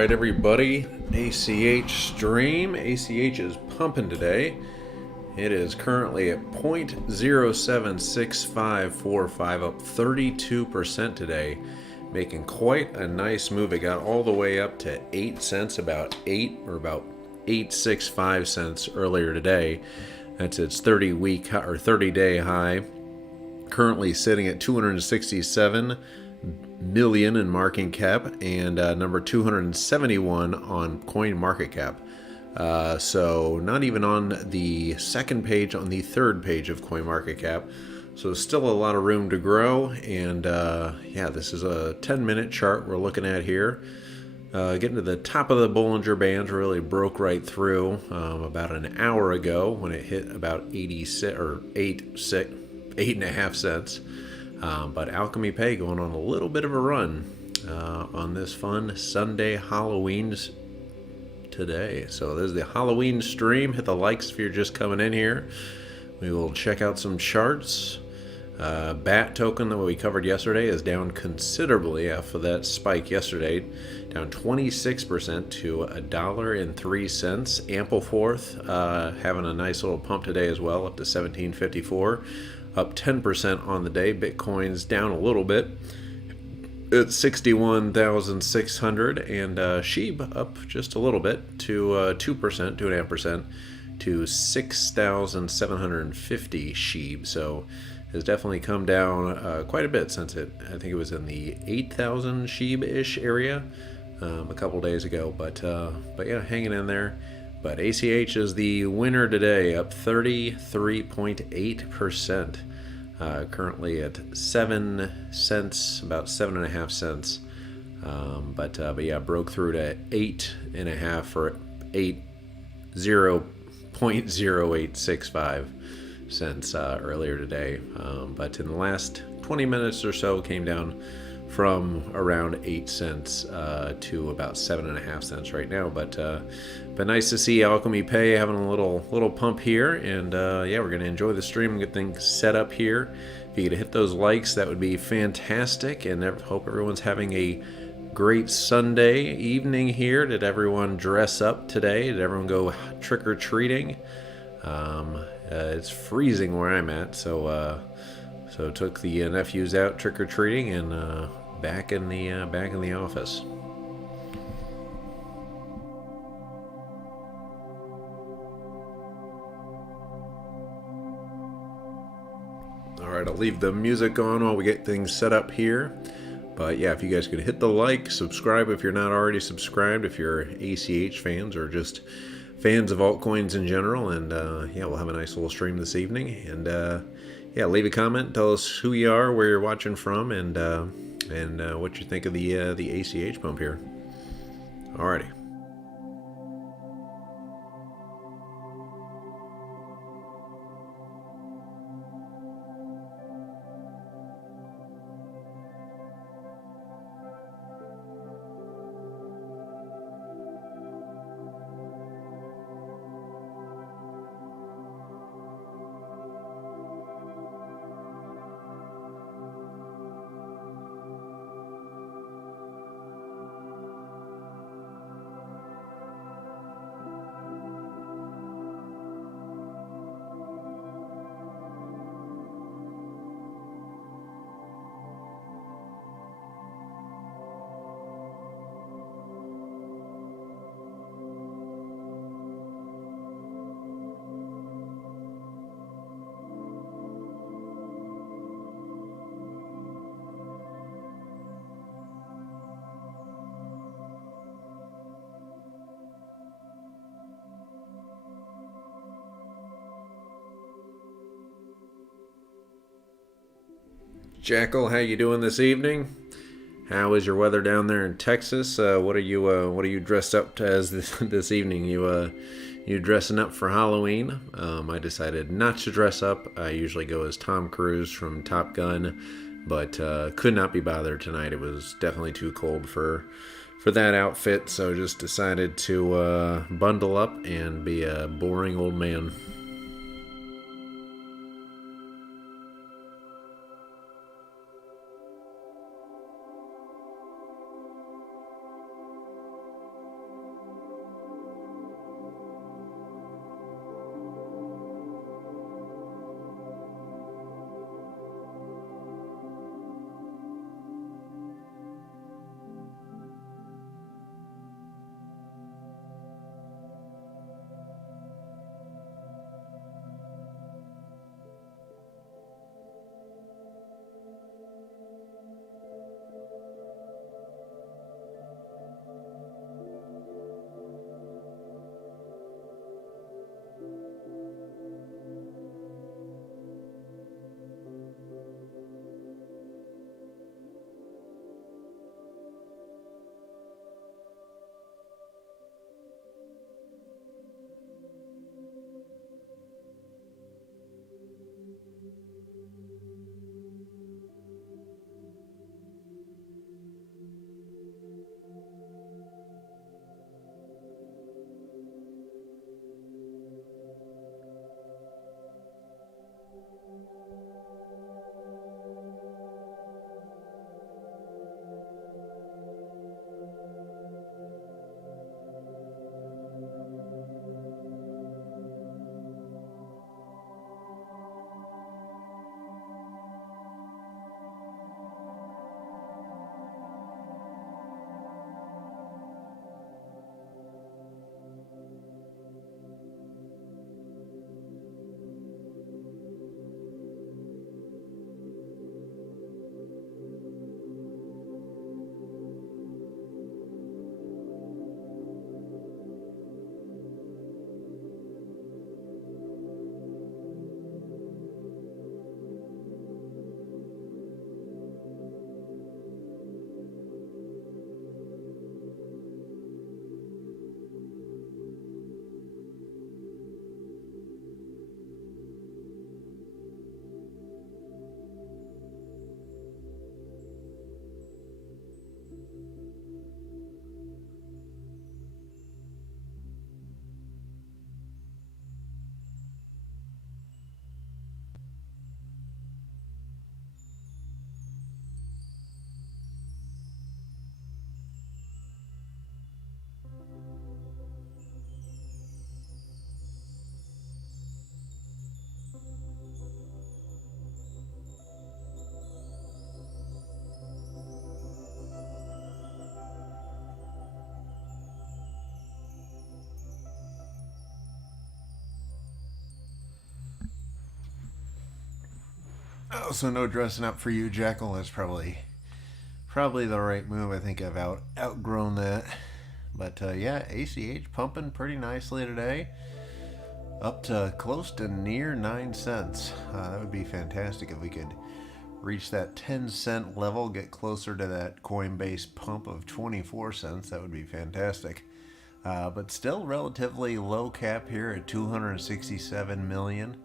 right, everybody. ACH stream. ACH is pumping today. It is currently at 0.076545, up 32% today, making quite a nice move. It got all the way up to 8 cents, about 8.65 cents earlier today. That's its 30-day high. Currently sitting at 267 million in market cap and number 271 on coin market cap. So not even on the second page, on the third page of coin market cap. So still a lot of room to grow. And yeah, this is a 10-minute chart we're looking at here. Getting to the top of the Bollinger Bands, really broke right through about an hour ago when it hit about 8.5 cents. But Alchemy Pay going on a little bit of a run on this fun Sunday Halloween today. So there's the Halloween stream. Hit the likes if you're just coming in here. We will check out some charts. BAT token that we covered yesterday is down considerably after that spike yesterday, down 26% to $1.03. Ampleforth having a nice little pump today as well, up to 1754, up 10% on the day. Bitcoin's down a little bit at 61,600, and SHIB up just a little bit to 2.5%, to 6,750 SHIB. So has definitely come down quite a bit since I think it was in the 8,000 SHIB-ish area a couple days ago. But yeah, hanging in there. But ACH is the winner today, up 33.8%. Currently at 7 cents, about 7.5 cents. But yeah, broke through to 8.5 or 0.0865 cents earlier today. But in the last 20 minutes or so, came down from around 8 cents to about 7.5 cents right now. But nice to see Alchemy Pay having a little pump here, and yeah, we're gonna enjoy the stream and get things set up here. If you could hit those likes, that would be fantastic, and I hope everyone's having a great Sunday evening here. Did everyone dress up today? Did everyone go trick-or-treating? It's freezing where I'm at, so took the nephews out trick-or-treating, and back in the office. All right, I'll leave the music on while we get things set up here. But yeah, if you guys could hit the like, subscribe if you're not already subscribed, if you're ACH fans or just fans of altcoins in general, and yeah, we'll have a nice little stream this evening. And yeah, leave a comment, tell us who you are, where you're watching from, and what you think of the ACH pump here. Alrighty. Jackal, how you doing this evening? How is your weather down there in Texas? What are you dressed up as this evening? You dressing up for Halloween? I decided not to dress up. I usually go as Tom Cruise from Top Gun, but could not be bothered tonight. It was definitely too cold for that outfit, so just decided to bundle up and be a boring old man. Oh, so no dressing up for you, Jackal. That's probably the right move. I think I've outgrown that. But yeah, ACH pumping pretty nicely today, up to close to near 9 cents. That would be fantastic if we could reach that 10-cent level, get closer to that Coinbase pump of 24 cents. That would be fantastic. But still relatively low cap here at 267 million.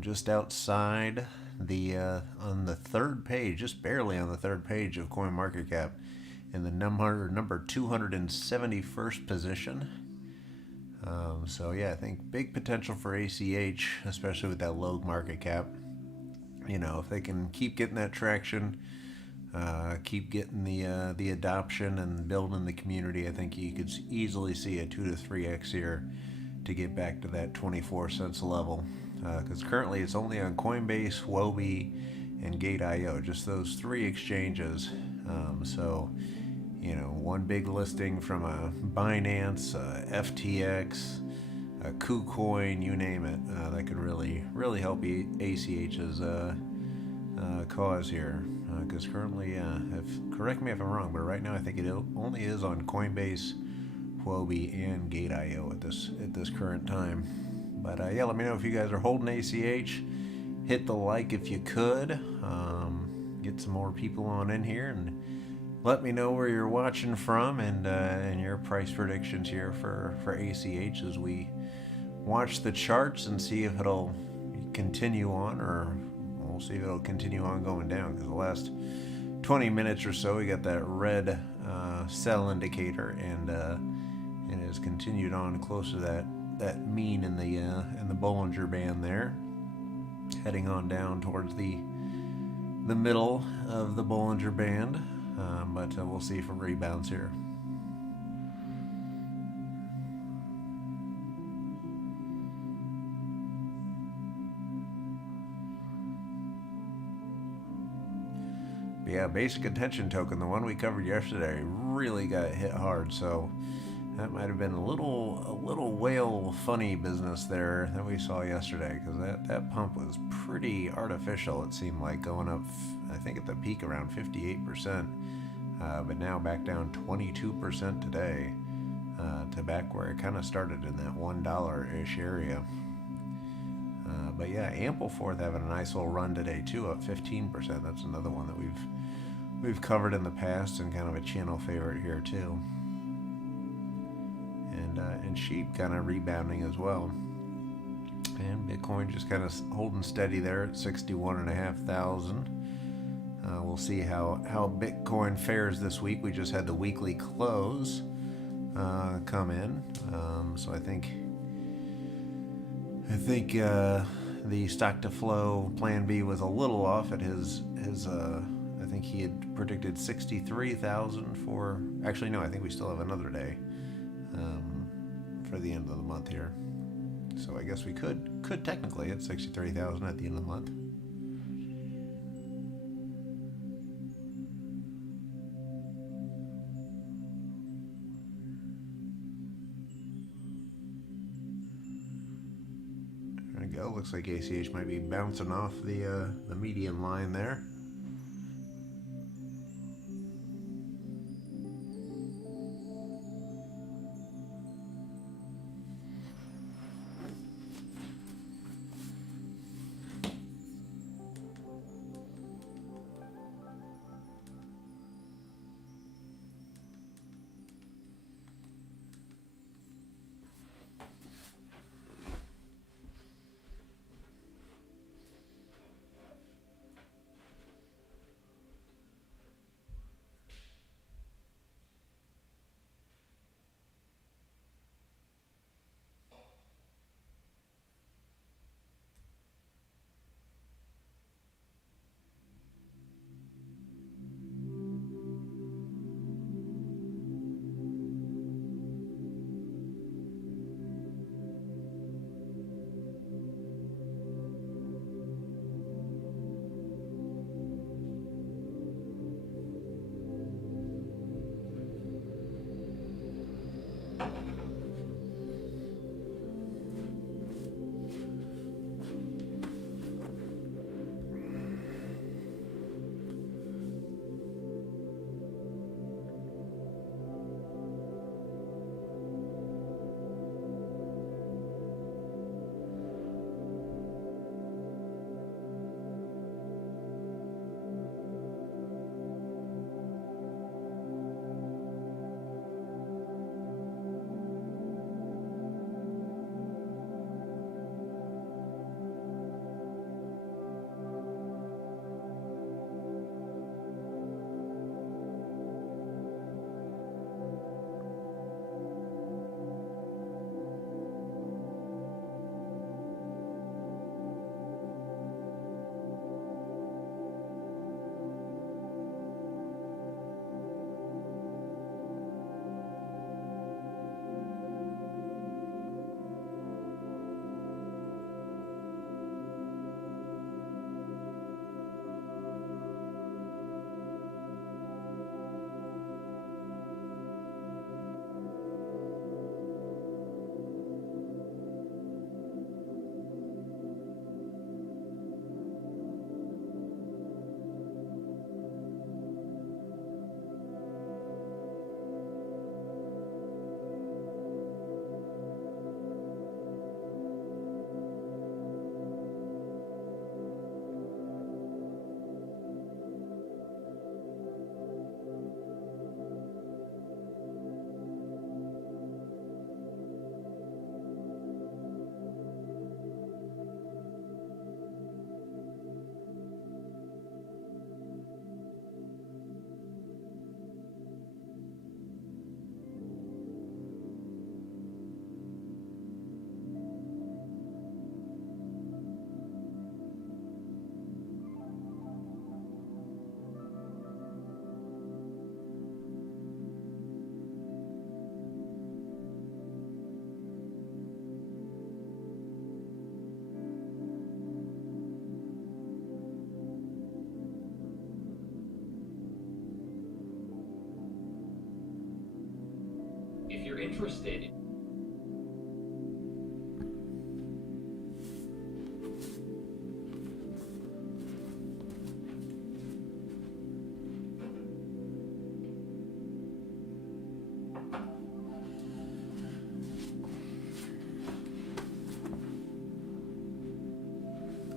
Just outside the on the third page, just barely on the third page of CoinMarketCap, in the number 271st position. So yeah, I think big potential for ACH, especially with that low market cap. You know, if they can keep getting that traction, keep getting the adoption and building the community, I think you could easily see a 2 to 3x here to get back to that 24 cents level. Because currently it's only on Coinbase, Huobi, and Gate.io, just those three exchanges. So, you know, one big listing from a Binance, FTX, a KuCoin, you name it, that could really help ACH's cause here. Because currently, correct me if I'm wrong, but right now I think it only is on Coinbase, Huobi, and Gate.io at this current time. But yeah, let me know if you guys are holding ACH. Hit the like if you could. Get some more people on in here, and let me know where you're watching from and your price predictions here for ACH as we watch the charts and see if it'll continue on, or we'll see if it'll continue on going down. Because the last 20 minutes or so, we got that red sell indicator, and it has continued on close to that mean in the Bollinger Band there, heading on down towards the middle of the Bollinger Band. But we'll see if it rebounds here. But yeah, basic attention token, the one we covered yesterday, really got hit hard. So that might have been a little whale funny business there that we saw yesterday, because that pump was pretty artificial. It seemed like going up, I think at the peak around 58%, but now back down 22% today, to back where it kind of started in that $1-ish area. But yeah, Ampleforth having a nice little run today too, up 15%. That's another one that we've covered in the past and kind of a channel favorite here too. And Sheep kind of rebounding as well. And Bitcoin just kind of holding steady there at 61,500. We'll see how Bitcoin fares this week. We just had the weekly close come in, so I think the stock to flow plan B was a little off at his. I think he had predicted 63,000 for. Actually, no. I think we still have another day for the end of the month here. So I guess we could technically hit 63,000 at the end of the month. There we go. Looks like ACH might be bouncing off the median line there. If you're interested.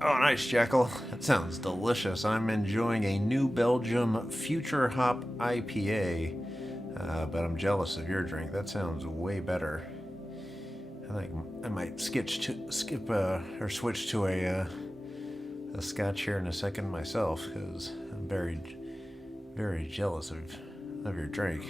Oh, nice, Jekyll. That sounds delicious. I'm enjoying a New Belgium Future Hop IPA, but I'm jealous of your drink. That sounds way better. I think I might switch to a Scotch here in a second myself, because I'm very jealous of your drink.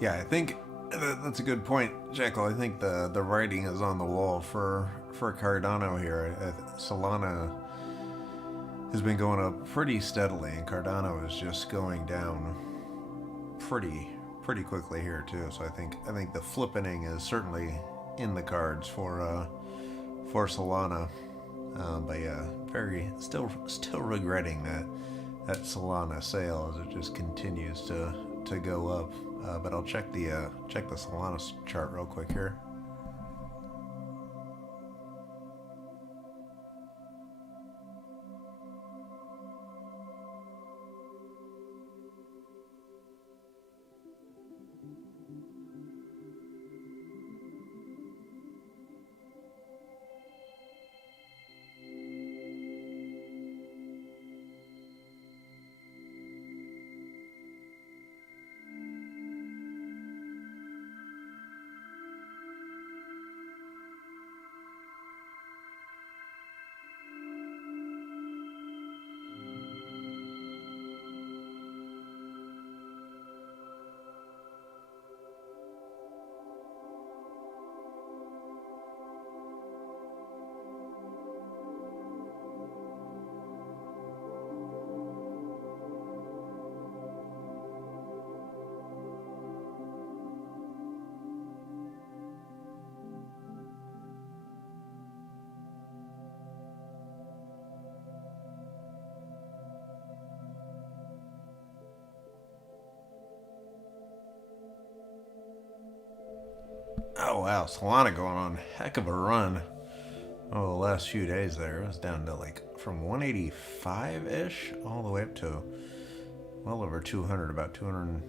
Yeah, I think that's a good point, Jekyll. I think the writing is on the wall for Cardano here. Solana has been going up pretty steadily, and Cardano is just going down pretty quickly here too. So I think the flippening is certainly in the cards for Solana. But yeah, very still regretting that Solana sale as it just continues to go up. But I'll check the Solana chart real quick here. Oh wow, Solana going on a heck of a run. Oh, the last few days there, it was down to like from 185 ish all the way up to well over 200, about 200.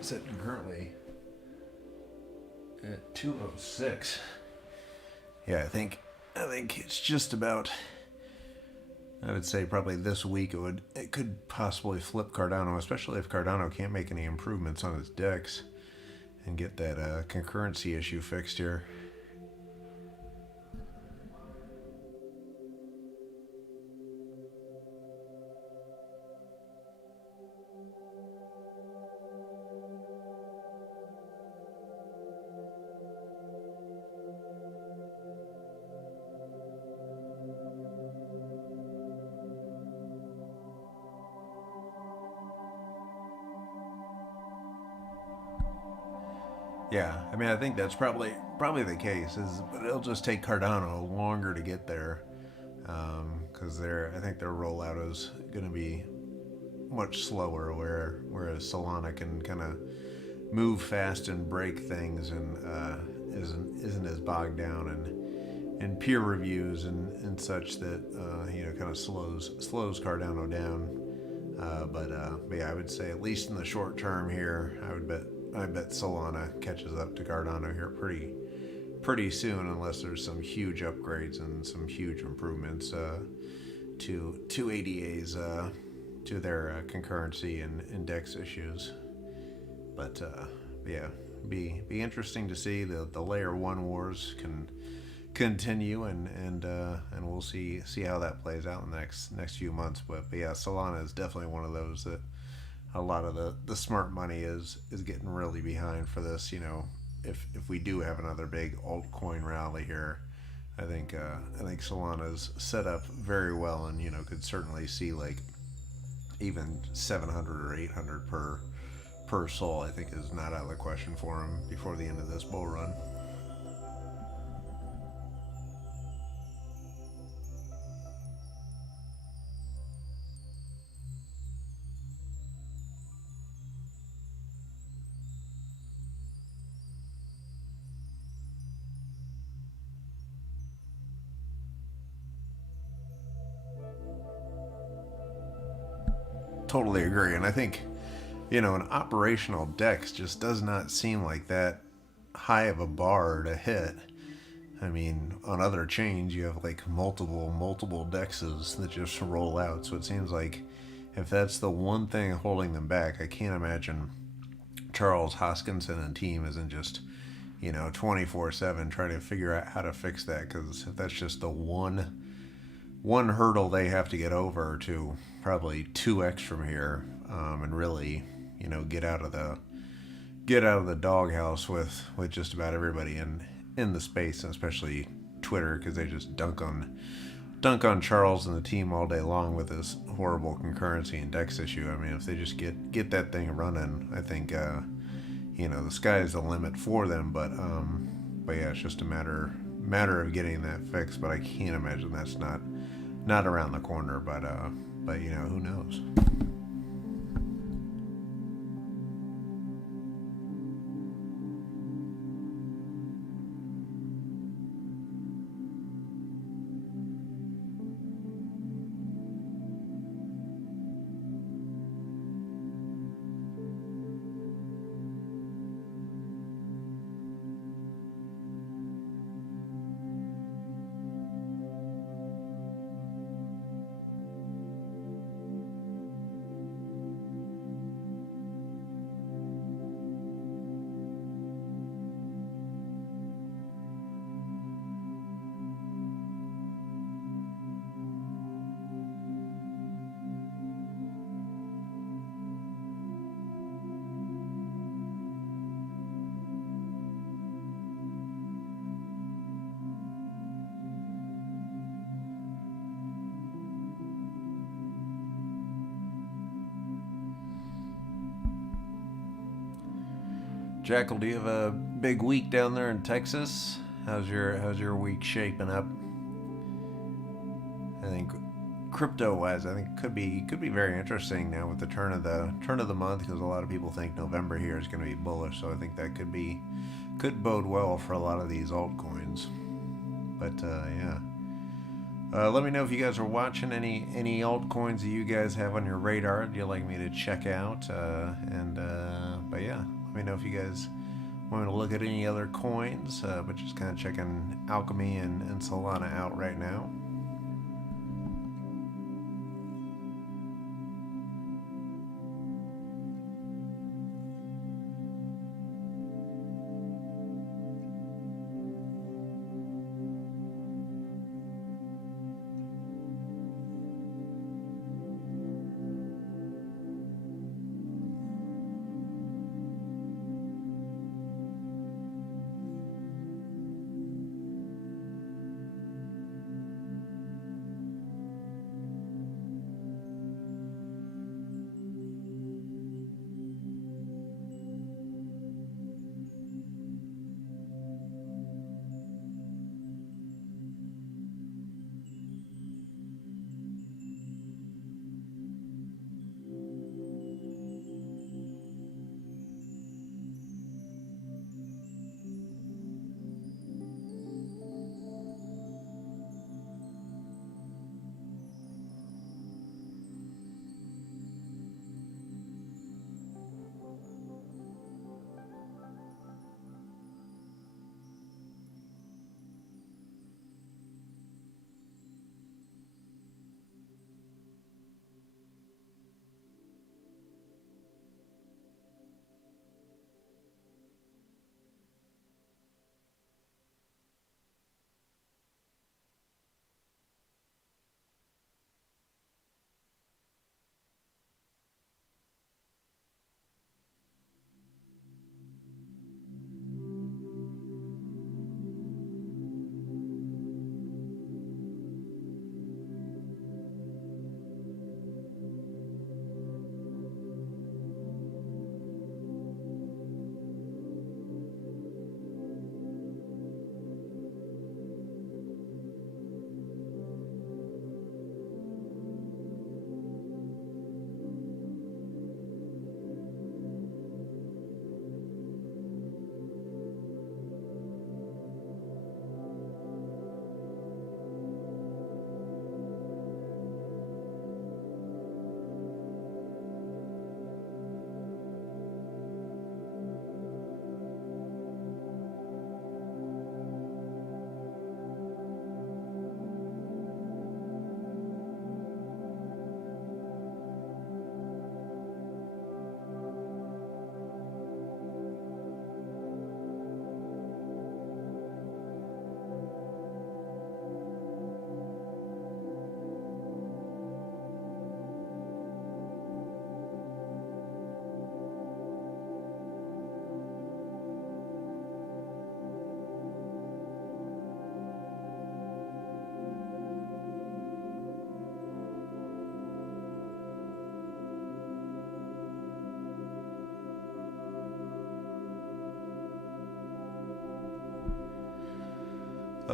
Sitting currently at 206. Yeah, I think it's just about. I would say probably this week it could possibly flip Cardano, especially if Cardano can't make any improvements on its DEX and get that concurrency issue fixed here. Yeah, I mean, I think that's probably the case. But it'll just take Cardano longer to get there, because I think their rollout is going to be much slower. Whereas Solana can kind of move fast and break things, and isn't as bogged down in peer reviews and such that kind of slows Cardano down. But yeah, I would say at least in the short term here, I bet Solana catches up to Cardano here pretty soon, unless there's some huge upgrades and some huge improvements to ADA's to their concurrency and index issues. But yeah, be interesting to see the layer one wars can continue, and we'll see how that plays out in the next few months. But yeah, Solana is definitely one of those that a lot of the smart money is getting really behind for this. If we do have another big altcoin rally here, I think Solana's set up very well, and could certainly see like even 700 or 800 per soul. I think is not out of the question for him before the end of this bull run. Totally agree, and I think an operational dex just does not seem like that high of a bar to hit. I mean, on other chains, you have like multiple dexes that just roll out. So it seems like if that's the one thing holding them back, I can't imagine Charles Hoskinson and team isn't just 24/7 trying to figure out how to fix that. Because if that's just the one hurdle they have to get over to probably 2x from here, and really get out of get out of the doghouse with just about everybody in the space, and especially Twitter, because they just dunk on Charles and the team all day long with this horrible concurrency and Dex issue. I mean, if they just get that thing running, I think the sky is the limit for them. But yeah, it's just a matter of getting that fixed. But I can't imagine that's not around the corner. But who knows? Jackal, do you have a big week down there in Texas? How's your week shaping up? I think crypto wise, I think it could be very interesting now with the turn of the month, because a lot of people think November here is going to be bullish. So I think that could bode well for a lot of these altcoins. But yeah. Let me know if you guys are watching any altcoins that you guys have on your radar that you'd like me to check out. But yeah, let me know if you guys want me to look at any other coins. But just kind of checking Alchemy and Solana out right now.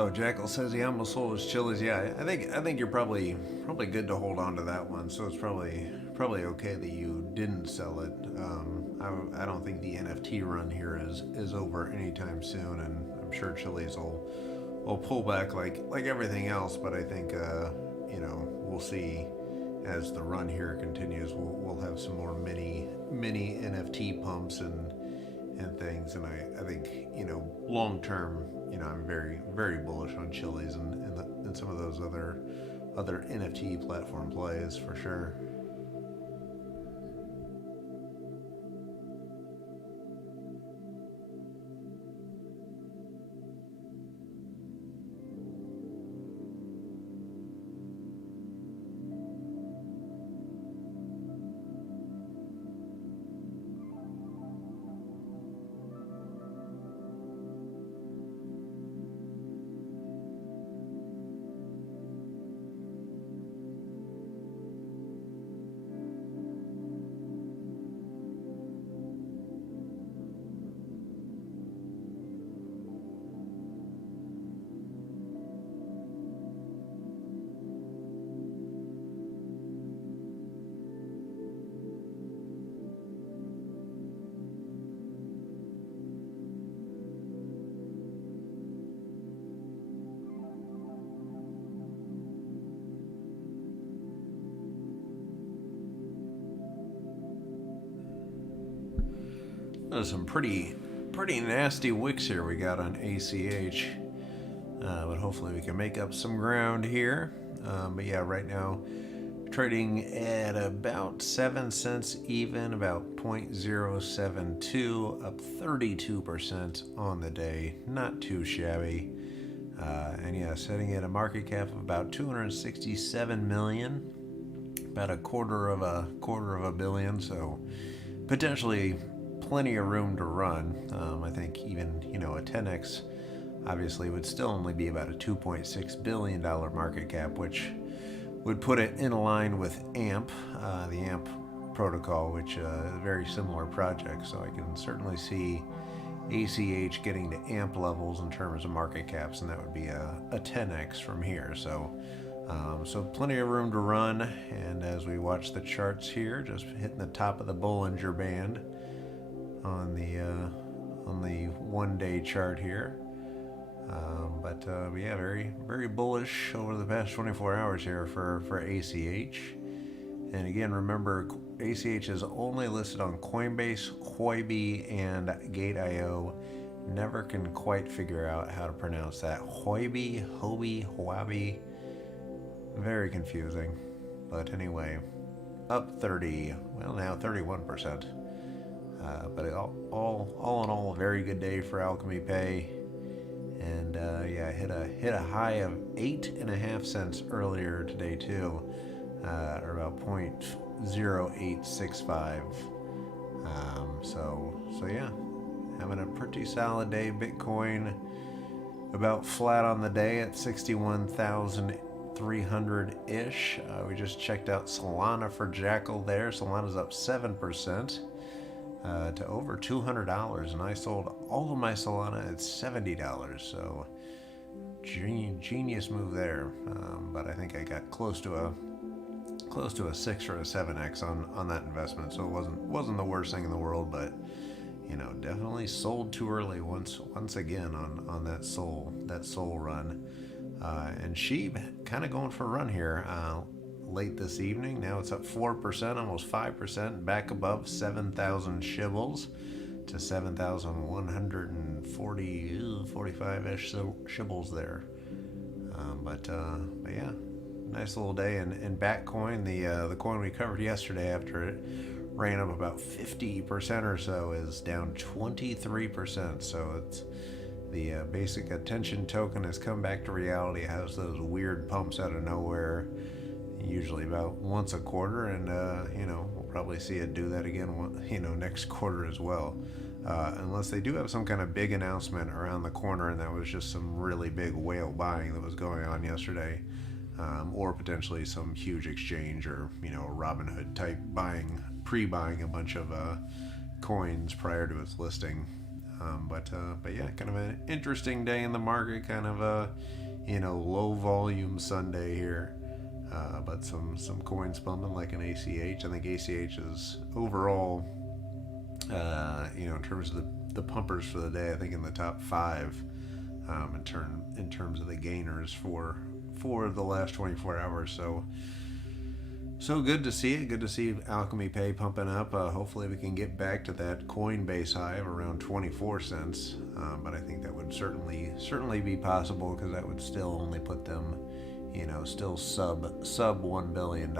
Oh, Jackal says he almost sold his chilies. Yeah, I think you're probably good to hold on to that one. So it's probably okay that you didn't sell it. I don't think the NFT run here is over anytime soon, and I'm sure chilies will pull back like everything else. But I think we'll see as the run here continues. We'll have some more mini NFT pumps and things, and I think long term, I'm very very bullish on chilies and some of those other NFT platform plays for sure. There's some pretty nasty wicks here we got on ACH, but hopefully we can make up some ground here. But yeah, right now trading at about 7 cents even, about 0.072, up 32% on the day. Not too shabby. And yeah, setting at a market cap of about 267 million, about a quarter of a billion. So potentially plenty of room to run. I think even a 10x obviously would still only be about a $2.6 billion market cap, which would put it in line with AMP, the AMP protocol, which is a very similar project. So I can certainly see ACH getting to AMP levels in terms of market caps, and that would be a 10x from here. So plenty of room to run. And as we watch the charts here, just hitting the top of the Bollinger Band on the 1 day chart here. But yeah, very very bullish over the past 24 hours here for ACH. And again, remember, ACH is only listed on Coinbase, Huobi, and Gate.io. Never can quite figure out how to pronounce that. Huobi, Huobi. Very confusing. But anyway, up 30, well now 31%. But all in all, a very good day for Alchemy Pay. And yeah, hit a high of 8.5 cents earlier today too, or about 0.0865. So yeah, having a pretty solid day. Bitcoin about flat on the day at 61,300 ish. We just checked out Solana for Jackal there. Solana's up 7%. To over $200, and I sold all of my Solana at $70. So genius move there. But I think I got close to a 6 or a 7x on that investment. So it wasn't the worst thing in the world, but definitely sold too early once again on that soul run. And SHIB kind of going for a run here. Late this evening. Now it's up 4%, almost 5%, back above 7,000 shibbles to 7,145-ish shibbles there. But yeah, nice little day. And Batcoin, the coin we covered yesterday, after it ran up about 50% or so, is down 23%. So it's the basic attention token has come back to reality. It has those weird pumps out of nowhere, usually about once a quarter, and we'll probably see it do that again next quarter as well, unless they do have some kind of big announcement around the corner, and that was just some really big whale buying that was going on yesterday, or potentially some huge exchange or Robinhood type pre-buying a bunch of coins prior to its listing. But yeah, kind of an interesting day in the market, kind of a low volume Sunday here. But some coins pumping like an ACH. I think ACH is overall, in terms of the pumpers for the day, I think in the top five, in terms of the gainers for the last 24 hours. So good to see it. Good to see Alchemy Pay pumping up. Hopefully we can get back to that Coinbase high of around 24 cents. But I think that would certainly be possible, because that would still only put them, still sub $1 billion,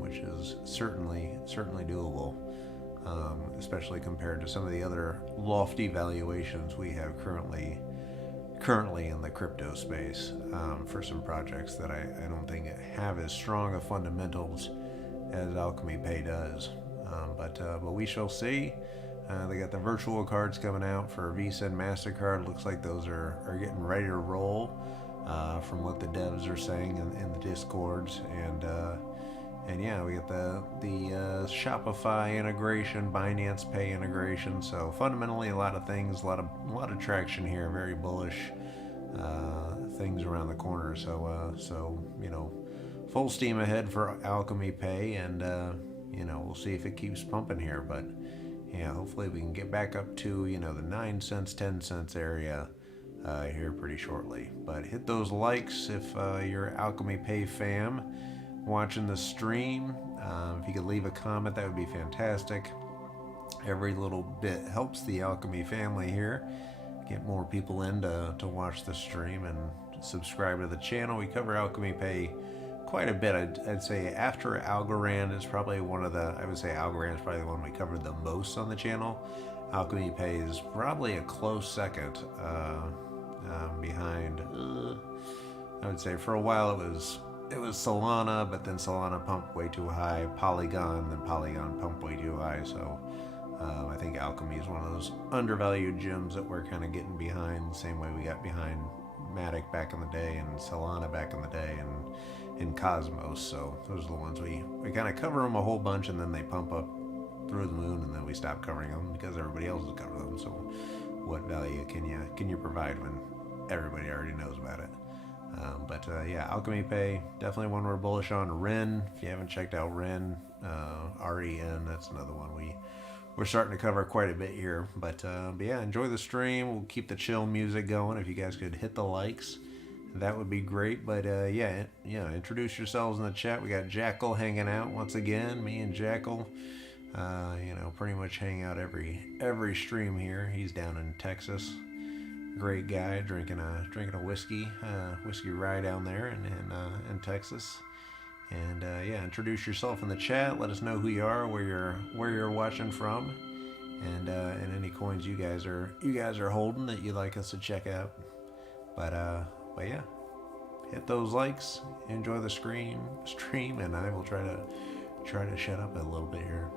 which is certainly doable. Especially compared to some of the other lofty valuations we have currently in the crypto space, for some projects that I don't think have as strong of fundamentals as Alchemy Pay does. But we shall see. They got the virtual cards coming out for Visa and MasterCard. Looks like those are getting ready to roll, from what the devs are saying in the Discords. And yeah, we got the Shopify integration, Binance Pay integration. So fundamentally, a lot of things, a lot of traction here. Very bullish things around the corner. So full steam ahead for Alchemy Pay, and we'll see if it keeps pumping here. But yeah, hopefully we can get back up to the 9 cents, 10 cents area here pretty shortly. But hit those likes if you're Alchemy Pay fam watching the stream. If you could leave a comment, that would be fantastic. Every little bit helps the Alchemy family here get more people in to watch the stream and subscribe to the channel. We cover Alchemy Pay quite a bit. I'd say after Algorand is probably Algorand is probably the one we covered the most on the channel. Alchemy Pay is probably a close second behind. I would say for a while it was Solana, but then Solana pumped way too high. Polygon, then Polygon pumped way too high. So I think Alchemy is one of those undervalued gems that we're kind of getting behind, the same way we got behind Matic back in the day, and Solana back in the day, and Cosmos. So those are the ones we kind of cover them a whole bunch, and then they pump up through the moon, and then we stop covering them because everybody else has covered them. So what value can you provide when everybody already knows about it? Yeah, Alchemy Pay, definitely one we're bullish on. Ren, if you haven't checked out Ren, REN, that's another one we're starting to cover quite a bit here. But yeah, enjoy the stream. We'll keep the chill music going. If you guys could hit the likes, that would be great. But yeah, introduce yourselves in the chat. We got Jackal hanging out once again. Me and Jackal, pretty much hang out every stream here. He's down in Texas. Great guy, drinking a whiskey rye down there in Texas. And yeah, introduce yourself in the chat. Let us know who you are, where you're watching from, and any coins you guys are holding that you'd like us to check out. But yeah, hit those likes, enjoy the stream, and I will try to shut up a little bit here.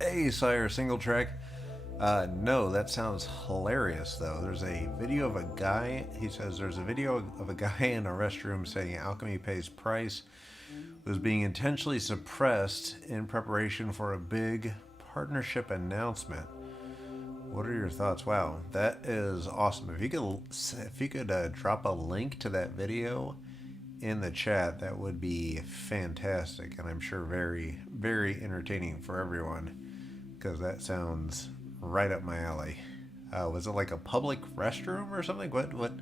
Hey, Sire, single track. No, that sounds hilarious, though. There's a video of a guy, he says there's a video of a guy in a restroom saying Alchemy Pay's price was being intentionally suppressed in preparation for a big partnership announcement. What are your thoughts? Wow, that is awesome. If you could drop a link to that video in the chat, that would be fantastic, and I'm sure very, very entertaining for everyone because that sounds right up my alley. Was it like a public restroom or something? What?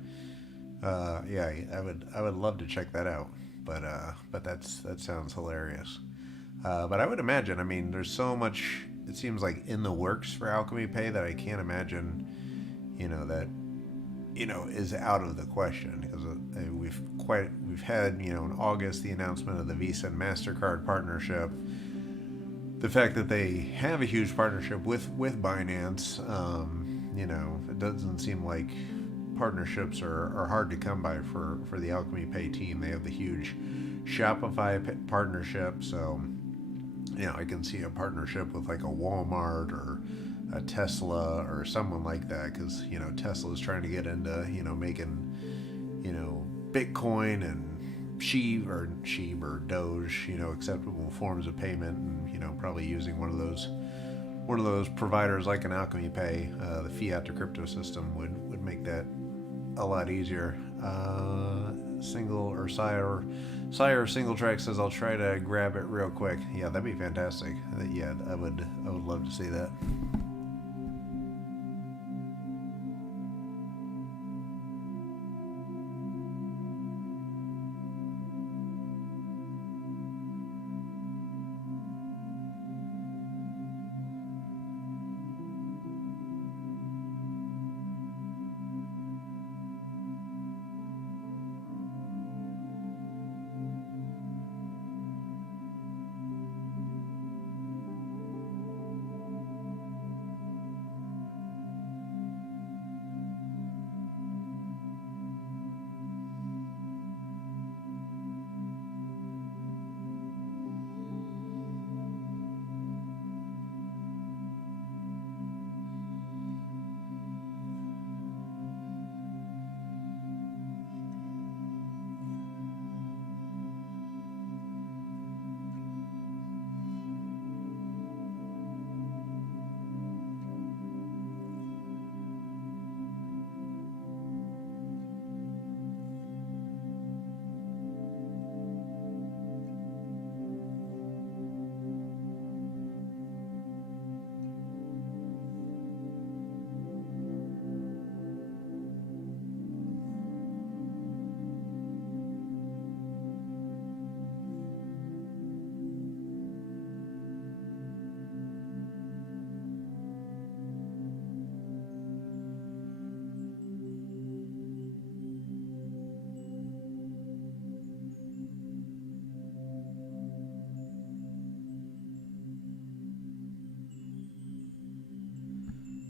Yeah, I would love to check that out. But that sounds hilarious. But I would imagine. I mean, there's so much. It seems like in the works for Alchemy Pay that I can't imagine. That is out of the question because we've had in August the announcement of the Visa and Mastercard partnership. The fact that they have a huge partnership with Binance, it doesn't seem like partnerships are hard to come by for the Alchemy Pay team. They have the huge Shopify partnership, so I can see a partnership with like a Walmart or a Tesla or someone like that because Tesla is trying to get into making Bitcoin and Sheeb or Doge acceptable forms of payment, and probably using one of those providers like an Alchemy Pay. The fiat to crypto system would make that a lot easier. Single or Sire single track says I'll try to grab it real quick. Yeah, that'd be fantastic. Yeah, I would love to see that.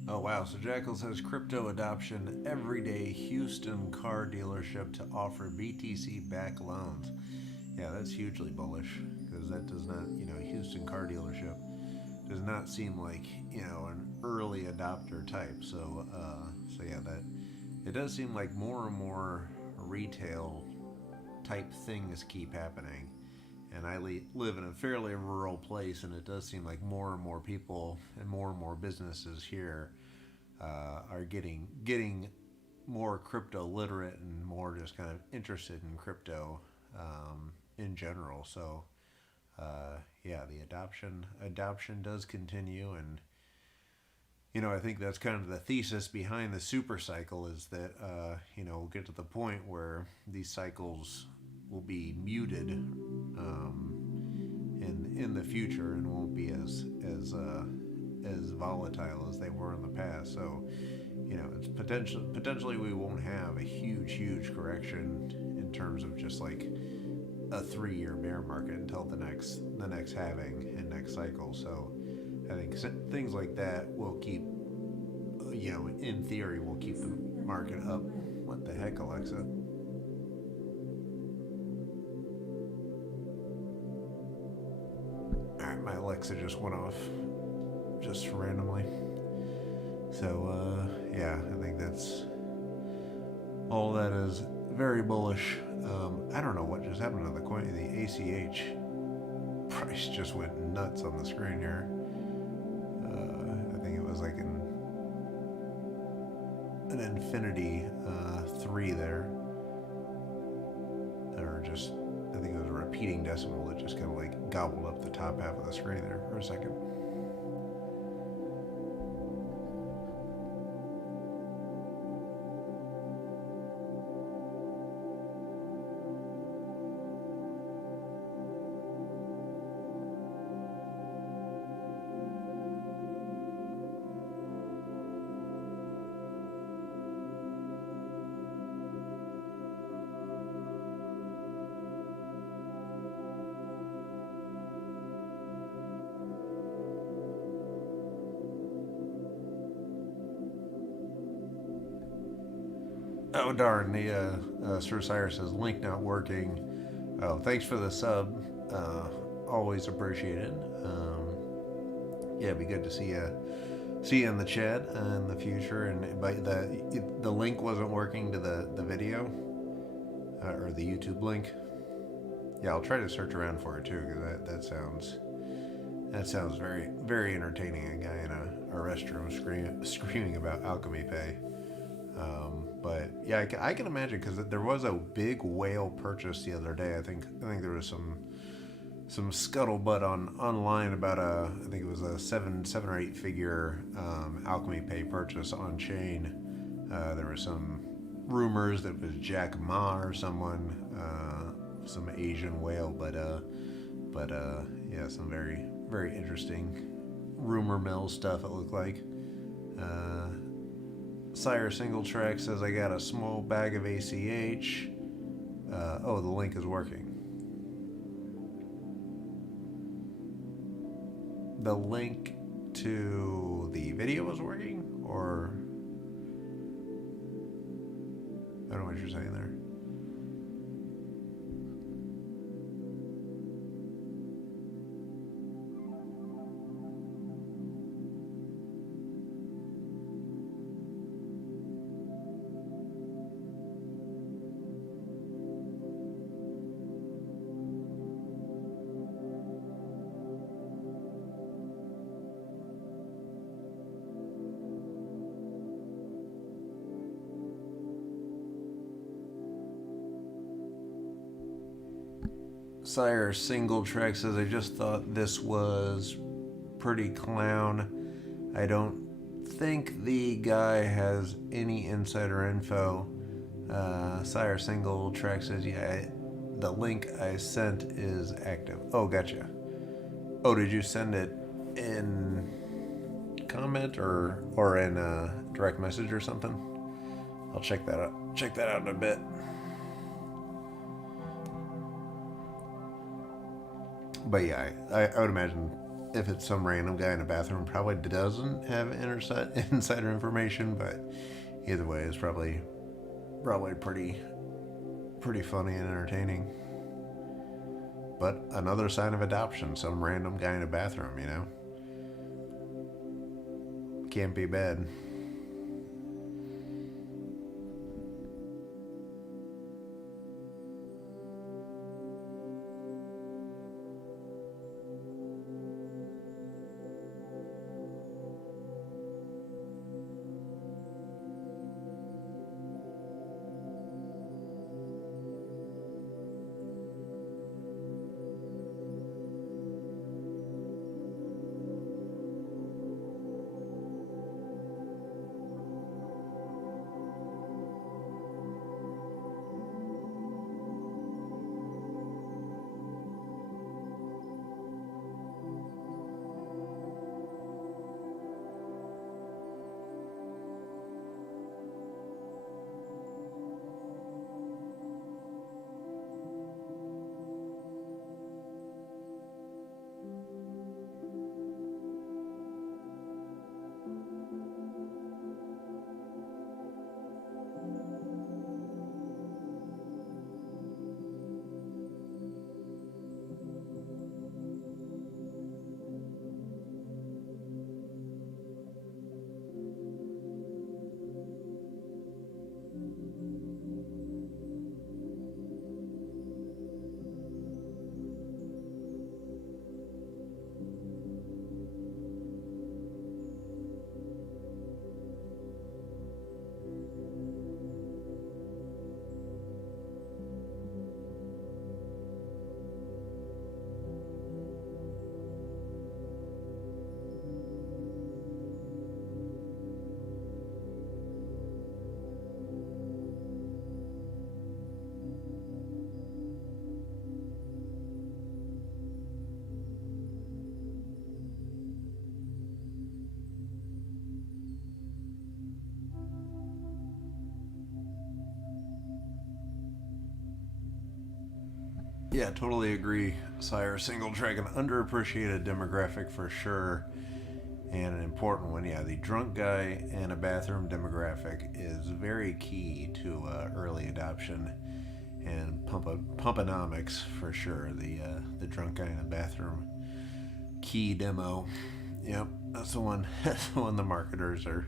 Oh wow, so Jackal says crypto adoption everyday Houston car dealership to offer BTC back loans. Yeah, that's hugely bullish because that does not, Houston car dealership does not seem like, an early adopter type. So yeah, that it does seem like more and more retail type things keep happening. And I live in a fairly rural place, and it does seem like more and more people and more businesses here are getting more crypto literate and more just kind of interested in crypto in general. So yeah, the adoption does continue, and I think that's kind of the thesis behind the super cycle is that we'll get to the point where these cycles will be muted in the future and won't be as volatile as they were in the past. So it's potentially we won't have a huge correction in terms of just like a 3-year bear market until the next halving and next cycle. So I think things like that will keep, in theory, will keep the market up. What the heck, Alexa? Alright, my Alexa just went off. just randomly. So yeah, I think that's all. That is very bullish. I don't know what just happened to the coin. The ACH price just went nuts on the screen here. I think it was like an infinity 3 there, or just, I think it was a repeating decimal that just kind of like gobbled up the top half of the screen there for a second. Oh darn! The Sir Cyrus says link not working. Oh, thanks for the sub. Always appreciated. Yeah, it'd be good to see you in the chat in the future. And but the link wasn't working to the video or the YouTube link. Yeah, I'll try to search around for it too, because that sounds very, very entertaining. A guy in a restroom screaming about Alchemy Pay. But yeah, I can imagine, because there was a big whale purchase the other day. I think there was some scuttlebutt online about I think it was a seven or eight figure Alchemy Pay purchase on chain. There were some rumors that it was Jack Ma or someone, some Asian whale, but yeah, some very, very interesting rumor mill stuff, it looked like. Sire Single Track says, I got a small bag of ACH. Oh, the link is working. The link to the video is working? Or I don't know what you're saying there. Sire Single Track says, I just thought this was pretty clown. I don't think the guy has any insider info. Sire Single Track says, yeah, the link I sent is active. Oh, gotcha. Oh, did you send it in comment or in a direct message or something? I'll check that out. Check that out in a bit. But yeah, I would imagine if it's some random guy in a bathroom, probably doesn't have insider information. But either way, it's probably pretty funny and entertaining. But another sign of adoption, some random guy in a bathroom, you know? Can't be bad. Yeah, totally agree, Sire. Single track, an underappreciated demographic for sure, and an important one. Yeah, the drunk guy and a bathroom demographic is very key to early adoption and pumponomics for sure. The drunk guy in the bathroom key demo. Yep, that's the one. That's the one the marketers are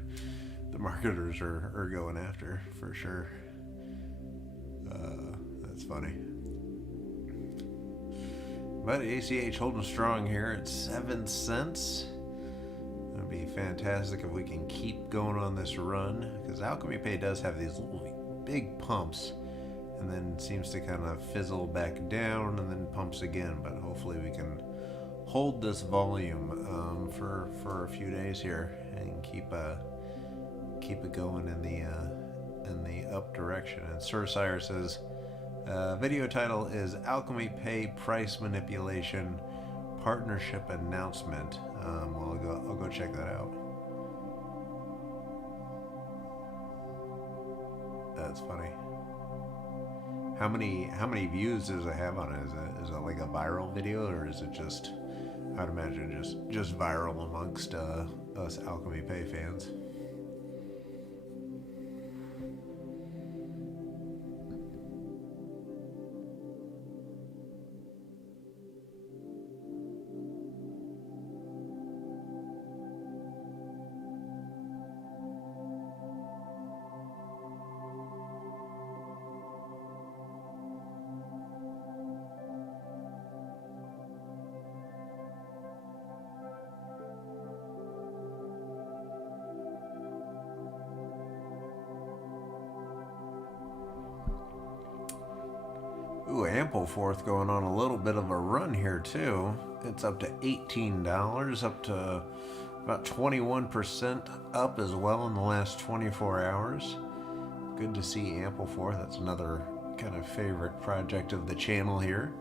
going after for sure. That's funny. But ACH holding strong here at 7 cents. It'd be fantastic if we can keep going on this run, because Alchemy Pay does have these little big pumps and then seems to kind of fizzle back down and then pumps again. But hopefully we can hold this volume for a few days here and keep it going in the up direction. And Sir Sire says, video title is Alchemy Pay Price Manipulation Partnership Announcement. Well, I'll go check that out. That's funny. How many views does it have on it? Is it like a viral video, or is it just, I'd imagine just viral amongst us Alchemy Pay fans? Ooh, Ampleforth going on a little bit of a run here too. It's up to $18, up to about 21% up as well in the last 24 hours. Good to see Ampleforth. That's another kind of favorite project of the channel here.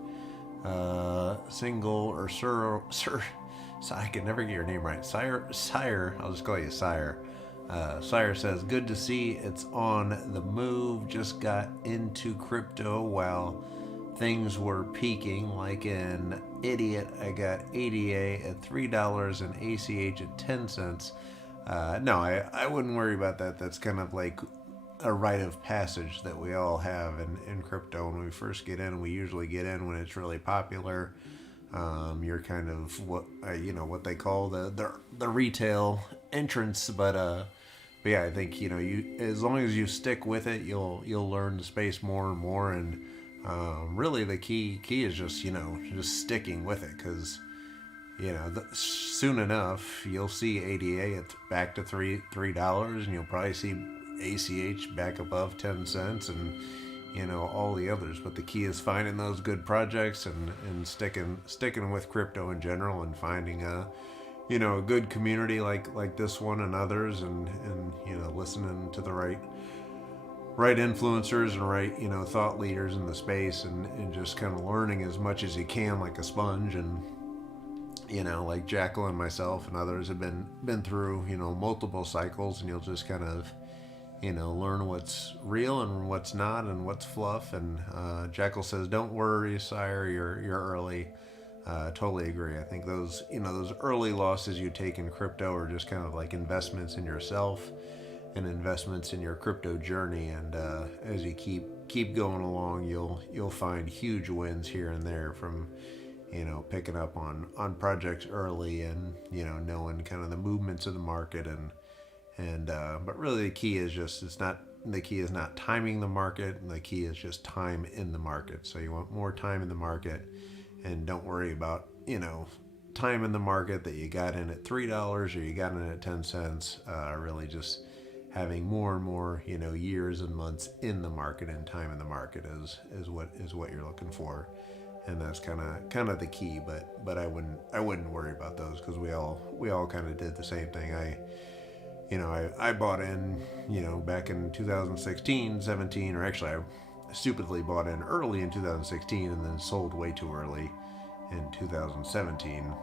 Single or Sir, I can never get your name right. Sire, I'll just call you Sire. Sire says, good to see it's on the move. Just got into crypto while things were peaking like an idiot. I got ADA at $3 and ACH at 10 cents. No, I wouldn't worry about that. That's kind of like a rite of passage that we all have in crypto. When we first get in, we usually get in when it's really popular. You're kind of what they call the retail entrance, but yeah, I think you, as long as you stick with it, you'll learn the space more and more. And really, the key is just just sticking with it, because soon enough you'll see ADA back to $3, and you'll probably see ACH back above 10 cents, and all the others. But the key is finding those good projects and sticking with crypto in general, and finding a good community like this one and others, and listening to the right influencers and right thought leaders in the space, and just kind of learning as much as you can like a sponge. And like Jackal and myself and others have been through multiple cycles, and you'll just kind of learn what's real and what's not, and what's fluff. And Jackal says, don't worry, Sire, you're early. Totally agree. I think those early losses you take in crypto are just kind of like investments in yourself and investments in your crypto journey. And as you keep going along, you'll find huge wins here and there from picking up on projects early, and knowing kind of the movements of the market. And but really the key is not timing the market. The key is just time in the market. So you want more time in the market, and don't worry about time in the market that you got in at $3 or you got in at 10 cents. Really just having more and more years and months in the market, and time in the market is what you're looking for. And that's kind of the key. But I wouldn't worry about those, because we all kind of did the same thing. I bought in, back in 2016, 17, or actually I stupidly bought in early in 2016 and then sold way too early in 2017,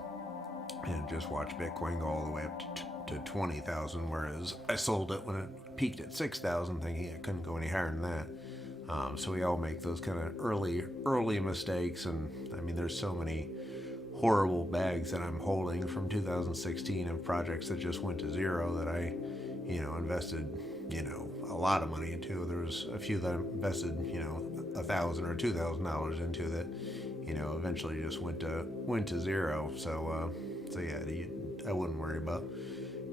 and just watched Bitcoin go all the way up to 20,000, whereas I sold it when it peaked at 6,000, thinking it couldn't go any higher than that. So we all make those kind of early mistakes, and I mean, there's so many horrible bags that I'm holding from 2016 of projects that just went to zero that I, invested, a lot of money into. There was a few that I invested, $1,000 or $2,000 into that, eventually just went to zero. So yeah, I wouldn't worry about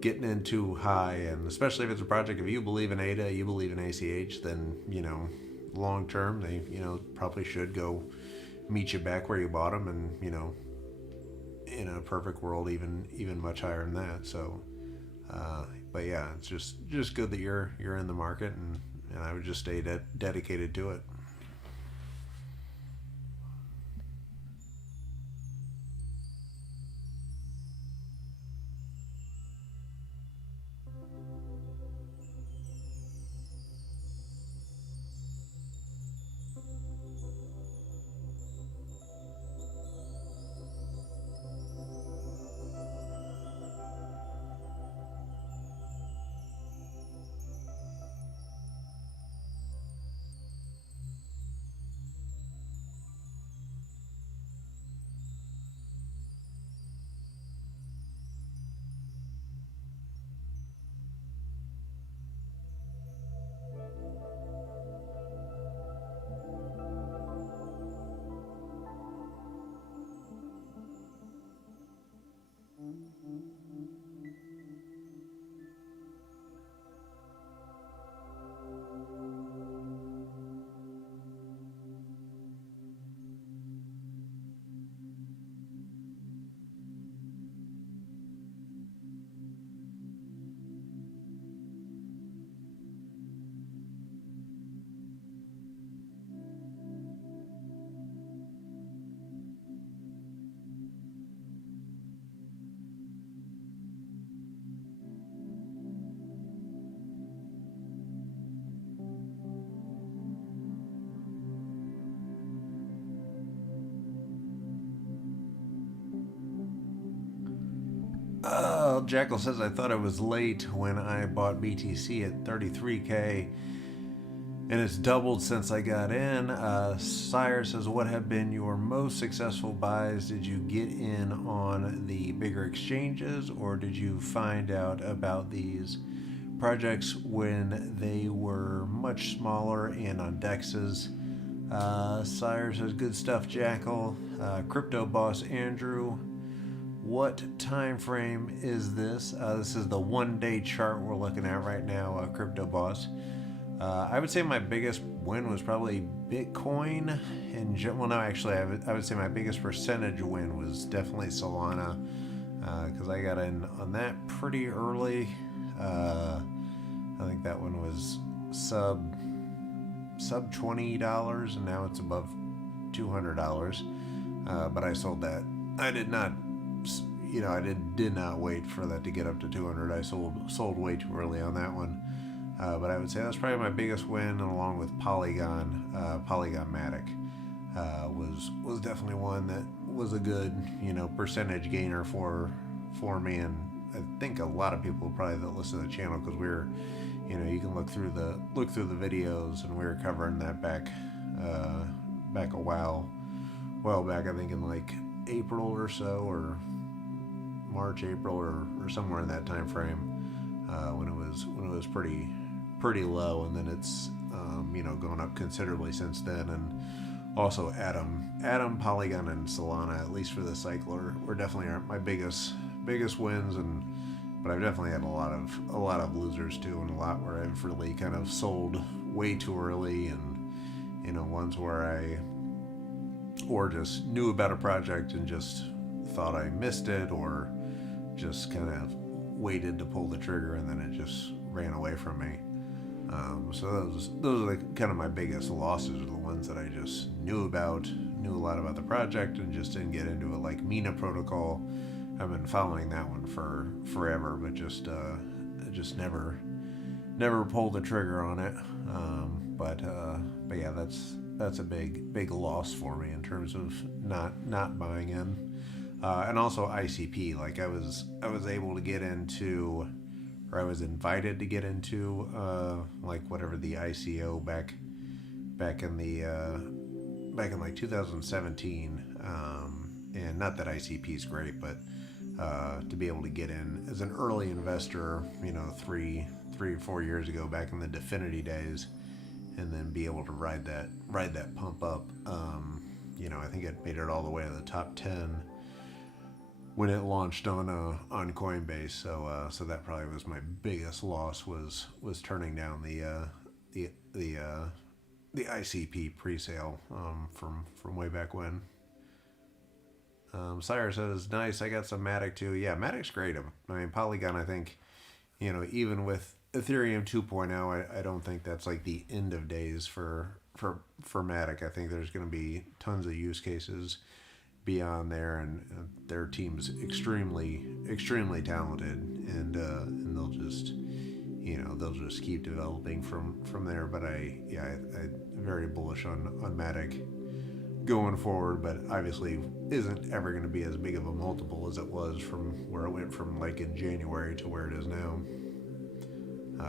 getting in too high, and especially if it's a project. If you believe in ADA, you believe in ACH, then long term they probably should go meet you back where you bought them, and in a perfect world even much higher than that. So but yeah, it's just good that you're in the market, and I would just stay dedicated to it. Jackal says, I thought it was late when I bought BTC at 33K, and it's doubled since I got in. Sire says, what have been your most successful buys? Did you get in on the bigger exchanges, or did you find out about these projects when they were much smaller and on dexes? Sire says, good stuff, Jackal. Crypto Boss Andrew, what time frame is this? This is the 1 day chart we're looking at right now, Crypto Boss. I would say my biggest win was probably Bitcoin. Well, no, actually, I would say my biggest percentage win was definitely Solana, because I got in on that pretty early. I think that one was sub $20, and now it's above $200. But I sold that. I did not. I did not wait for that to get up to 200. I sold way too early on that one. But I would say that's probably my biggest win, and along with Polygon Matic was definitely one that was a good percentage gainer for me, and I think a lot of people probably that listen to the channel, because we're you can look through the videos, and we were covering that back a while back. I think in like April or so, or March, April, or somewhere in that time frame, when it was pretty low, and then it's gone up considerably since then. And also Atom, Polygon, and Solana, at least for this cycle, were definitely my biggest wins, but I've definitely had a lot of losers too, and a lot where I've really kind of sold way too early, and ones where or just knew about a project and just thought I missed it, or just kind of waited to pull the trigger, and then it just ran away from me. So those are kind of my biggest losses, are the ones that I just knew a lot about the project, and just didn't get into it. Like Mina Protocol, I've been following that one for forever, but just never pulled the trigger on it. But yeah, that's a big loss for me in terms of not buying in. And also ICP, like I was able to get into, or I was invited to get into, like whatever the ICO back in the back in like 2017, and not that ICP is great, but to be able to get in as an early investor, 3 or 4 years ago, back in the Definity days, and then be able to ride that pump up. I think it made it all the way to the top 10 when it launched on Coinbase. So that probably was my biggest loss, was turning down the ICP pre-sale from way back when. Sire says, nice, I got some Matic too. Yeah, Matic's great. I mean, Polygon, I think, even with Ethereum 2.0, I don't think that's like the end of days for Matic. I think there's going to be tons of use cases beyond there, and their team's extremely talented, and they'll just keep developing from there. But I'm very bullish on Matic going forward, but obviously isn't ever going to be as big of a multiple as it was from where it went from like in January to where it is now,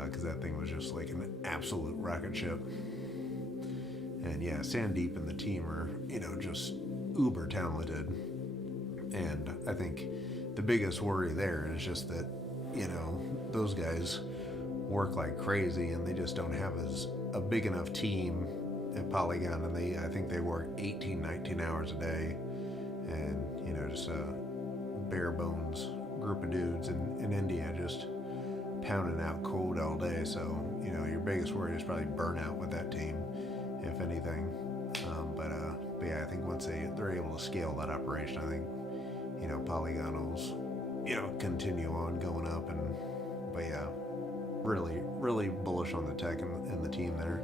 because that thing was just like an absolute rocket ship. And yeah, Sandeep and the team are just uber talented, and I think the biggest worry there is just that those guys work like crazy, and they just don't have a big enough team at Polygon, and I think they work 18-19 hours a day, and just a bare bones group of dudes in India just pounding out code all day. So your biggest worry is probably burnout with that team, if anything. But yeah, I think once they're able to scale that operation, I think Polygon will continue on going up. But yeah, really bullish on the tech and the team there.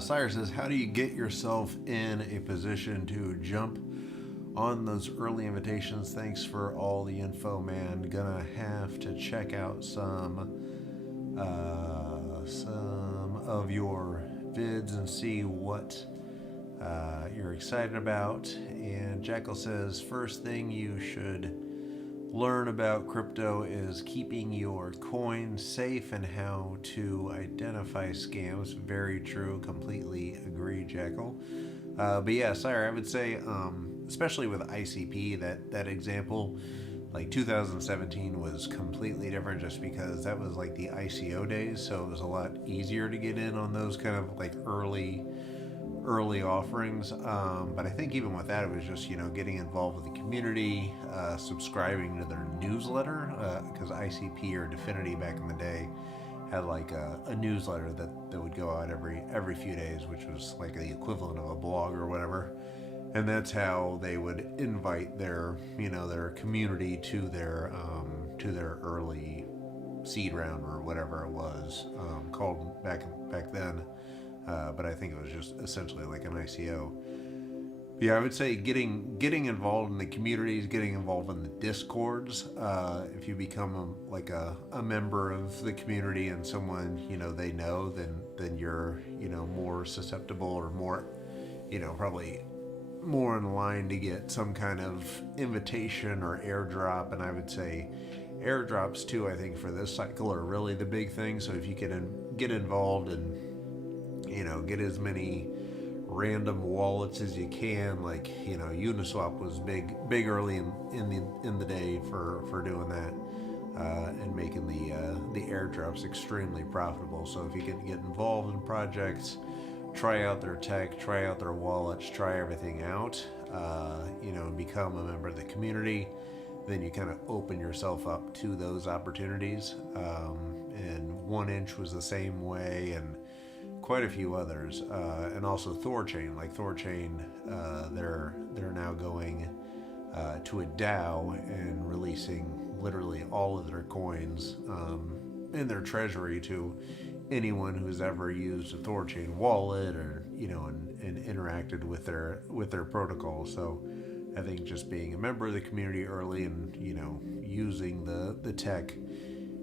Sire says, how do you get yourself in a position to jump on those early invitations? Thanks for all the info, man. Gonna have to check out some of your vids and see what you're excited about. And Jackal says, first thing you should learn about crypto is keeping your coin safe and how to identify scams. Very true. Completely agree, Jackal. But yeah, Sire, I would say, especially with ICP, that example, like 2017 was completely different, just because that was like the ICO days, so it was a lot easier to get in on those kind of like early offerings. But I think even with that, it was just getting involved with the community, subscribing to their newsletter, because ICP or Definity back in the day had like a newsletter that would go out every few days, which was like the equivalent of a blog or whatever. and that's how they would invite their their community to their early seed round or whatever it was called back then. But I think it was just essentially like an ICO. Yeah, I would say getting involved in the communities, getting involved in the discords. If you become a member of the community and someone they know, then you're more susceptible or more probably more in line to get some kind of invitation or airdrop. And I would say airdrops too, I think for this cycle are really the big thing. So if you can get involved and get as many random wallets as you can, like Uniswap was big early in the day for doing that, and making the airdrops extremely profitable. So if you can get involved in projects, try out their tech, try out their wallets, try everything out, and become a member of the community, then you kind of open yourself up to those opportunities. And 1inch was the same way, and quite a few others, and also Thorchain. Like Thorchain, they're now going to a DAO and releasing literally all of their coins in their treasury to anyone who's ever used a Thorchain wallet or and interacted with their protocol. So I think just being a member of the community early and using the tech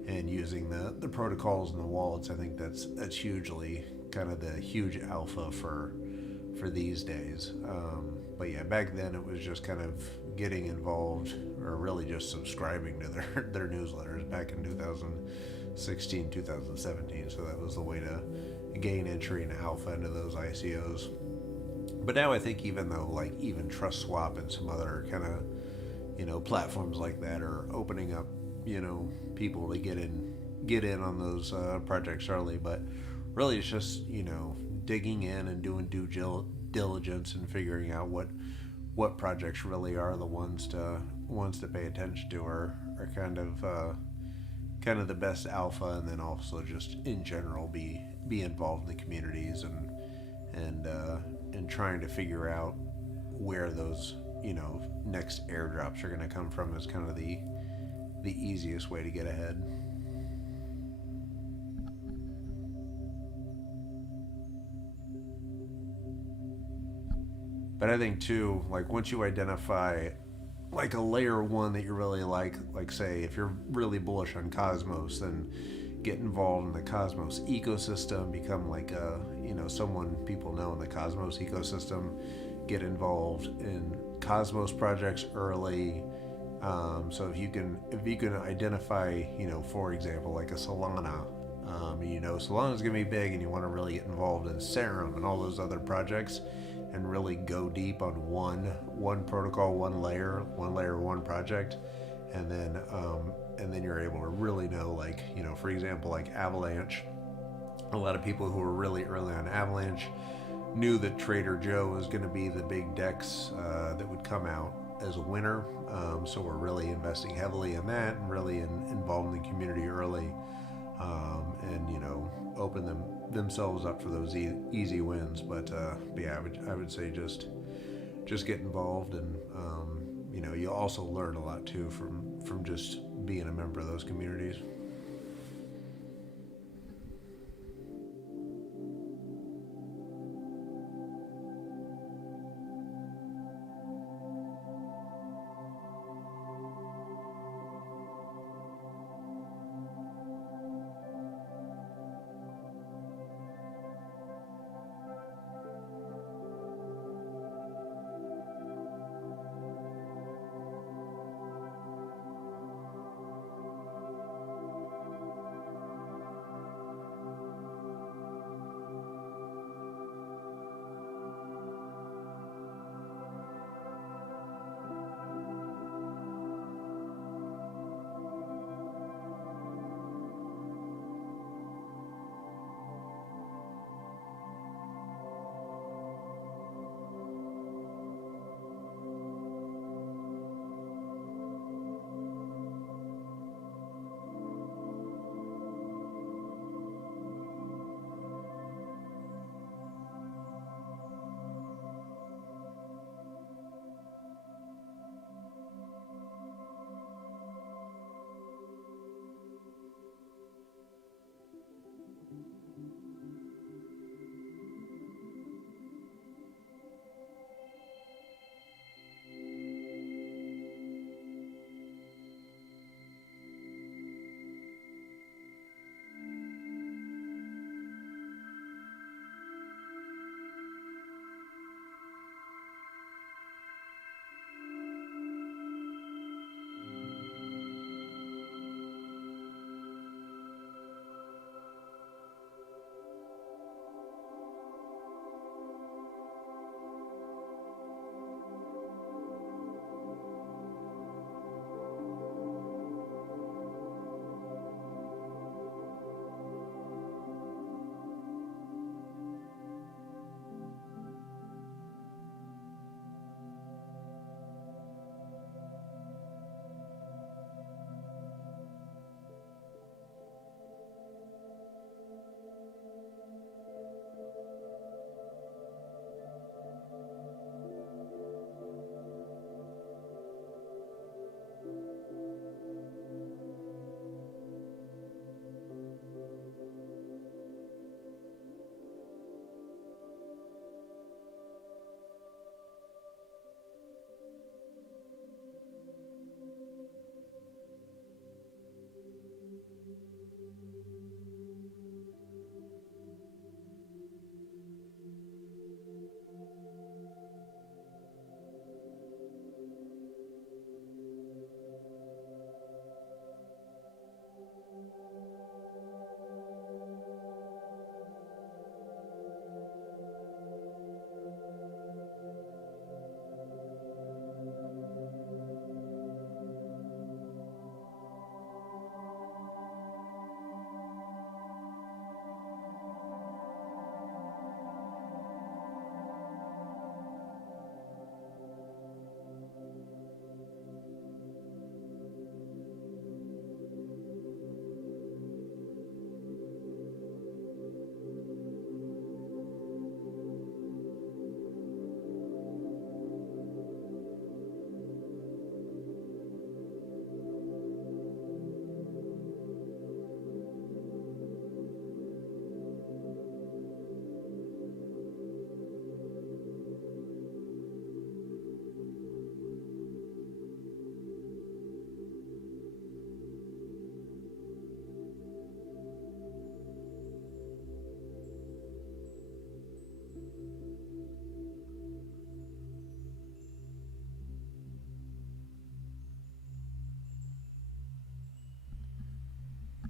and using the protocols and the wallets, I think that's hugely kind of the huge alpha for these days. But yeah, back then it was just kind of getting involved or really just subscribing to their newsletters back in 2016, 2017. So that was the way to gain entry and alpha into those ICOs. But now I think even TrustSwap and some other kind of platforms like that are opening up people to get in on those projects early. But really it's just digging in and doing due diligence and figuring out what projects really are the ones to pay attention to, are kind of the best alpha, and then also just in general be involved in the communities and trying to figure out where those next airdrops are going to come from is kind of the easiest way to get ahead. But I think too, like once you identify like a layer one that you really like say if you're really bullish on Cosmos, then get involved in the Cosmos ecosystem, become like someone people know in the Cosmos ecosystem, get involved in Cosmos projects early. So if you can identify, for example, like a Solana, Solana's gonna be big, and you want to really get involved in Serum and all those other projects, and really go deep on one protocol, one layer, one project, and then you're able to really know, for example, like Avalanche. A lot of people who were really early on Avalanche knew that Trader Joe was going to be the big DEX that would come out as a winner. So we're really investing heavily in that and really involved in the community early, and open themselves up for those easy wins. But yeah, I would say just get involved, and you also learn a lot too from just being a member of those communities.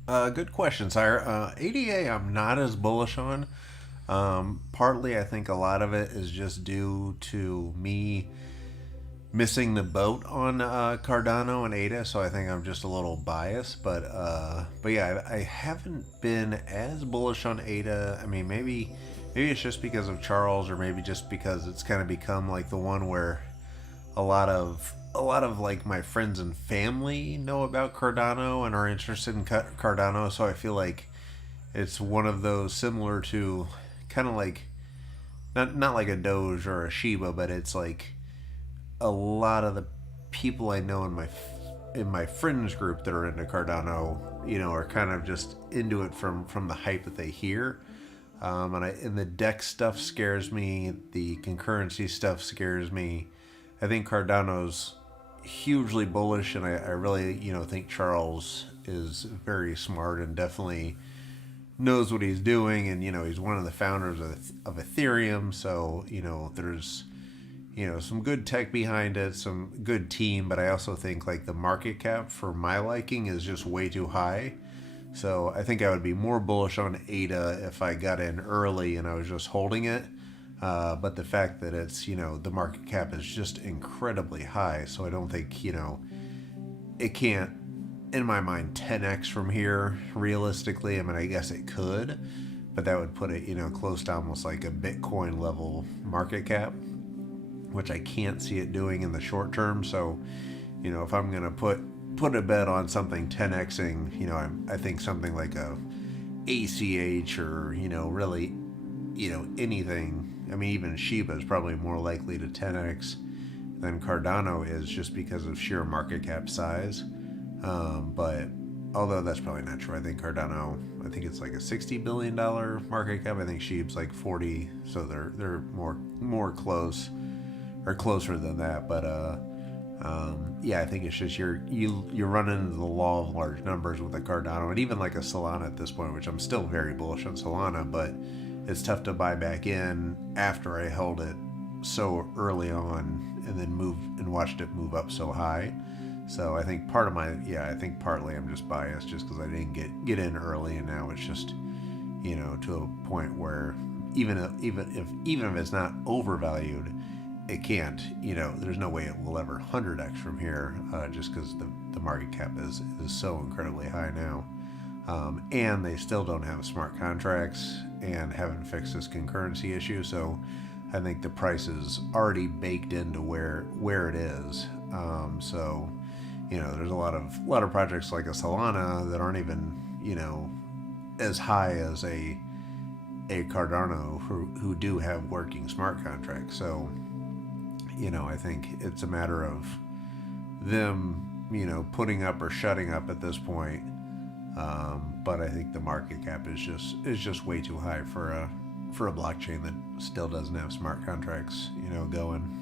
Good question, Sire. ADA, I'm not as bullish on. Partly, I think a lot of it is just due to me missing the boat on Cardano and Ada, so I think I'm just a little biased. But yeah, I haven't been as bullish on Ada. I mean, maybe it's just because of Charles, or maybe just because it's kind of become like the one where a lot of like my friends and family know about Cardano and are interested in Cardano. So I feel like it's one of those similar to kind of like not like a Doge or a Shiba, but it's like a lot of the people I know in my friends group that are into Cardano, are kind of just into it from the hype that they hear. And the deck stuff scares me. The concurrency stuff scares me. I think Cardano's hugely bullish, and I really think Charles is very smart and definitely knows what he's doing, and he's one of the founders of Ethereum. So there's some good tech behind it, some good team, but I also think like the market cap for my liking is just way too high. So I think I would be more bullish on ADA if I got in early and I was just holding it. But the fact that it's the market cap is just incredibly high, so I don't think it can't, in my mind, 10x from here realistically. I mean, I guess it could, but that would put it close to almost like a Bitcoin level market cap, which I can't see it doing in the short term. So, if I'm gonna put a bet on something 10xing, I think something like a ACH, or really, anything. I mean, even Shiba is probably more likely to 10x than Cardano is, just because of sheer market cap size. But although that's probably not true, I think Cardano, I think it's like a $60 billion market cap. I think Sheep's like 40, so they're more close, or closer than that. But yeah, I think it's just you run into the law of large numbers with a Cardano, and even like a Solana at this point, which I'm still very bullish on Solana, but it's tough to buy back in after I held it so early on and then watched it move up so high. So I think I think partly I'm just biased, just because I didn't get in early, and now it's just to a point where even if it's not overvalued, it can't. There's no way it will ever 100x from here, just because the market cap is so incredibly high now. And they still don't have smart contracts and haven't fixed this concurrency issue. So I think the price is already baked into where it is. So there's a lot of projects like a Solana that aren't even as high as a Cardano, who do have working smart contracts. So I think it's a matter of them putting up or shutting up at this point. But I think the market cap is just way too high for a blockchain that still doesn't have smart contracts going.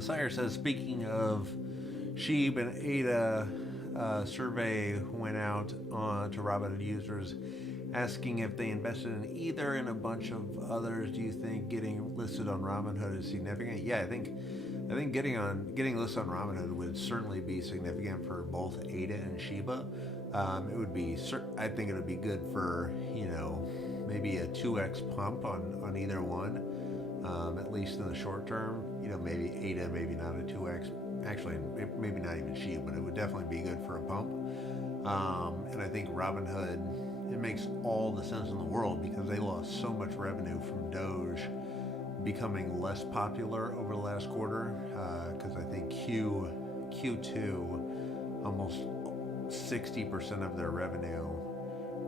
Sire says, speaking of Sheeb and ADA, survey went out to Robinhood users asking if they invested in either and a bunch of others. Do you think getting listed on Robinhood is significant? Yeah, I think getting listed on Robinhood would certainly be significant for both ADA and Shiba. It would be, I think it would be good for, maybe a 2x pump on either one, at least in the short term. Maybe ADA, maybe not a 2x. Actually, maybe not even Shiba, but it would definitely be good for a pump. And I think Robinhood, it makes all the sense in the world because they lost so much revenue from Doge becoming less popular over the last quarter. Because I think Q2, almost 60% of their revenue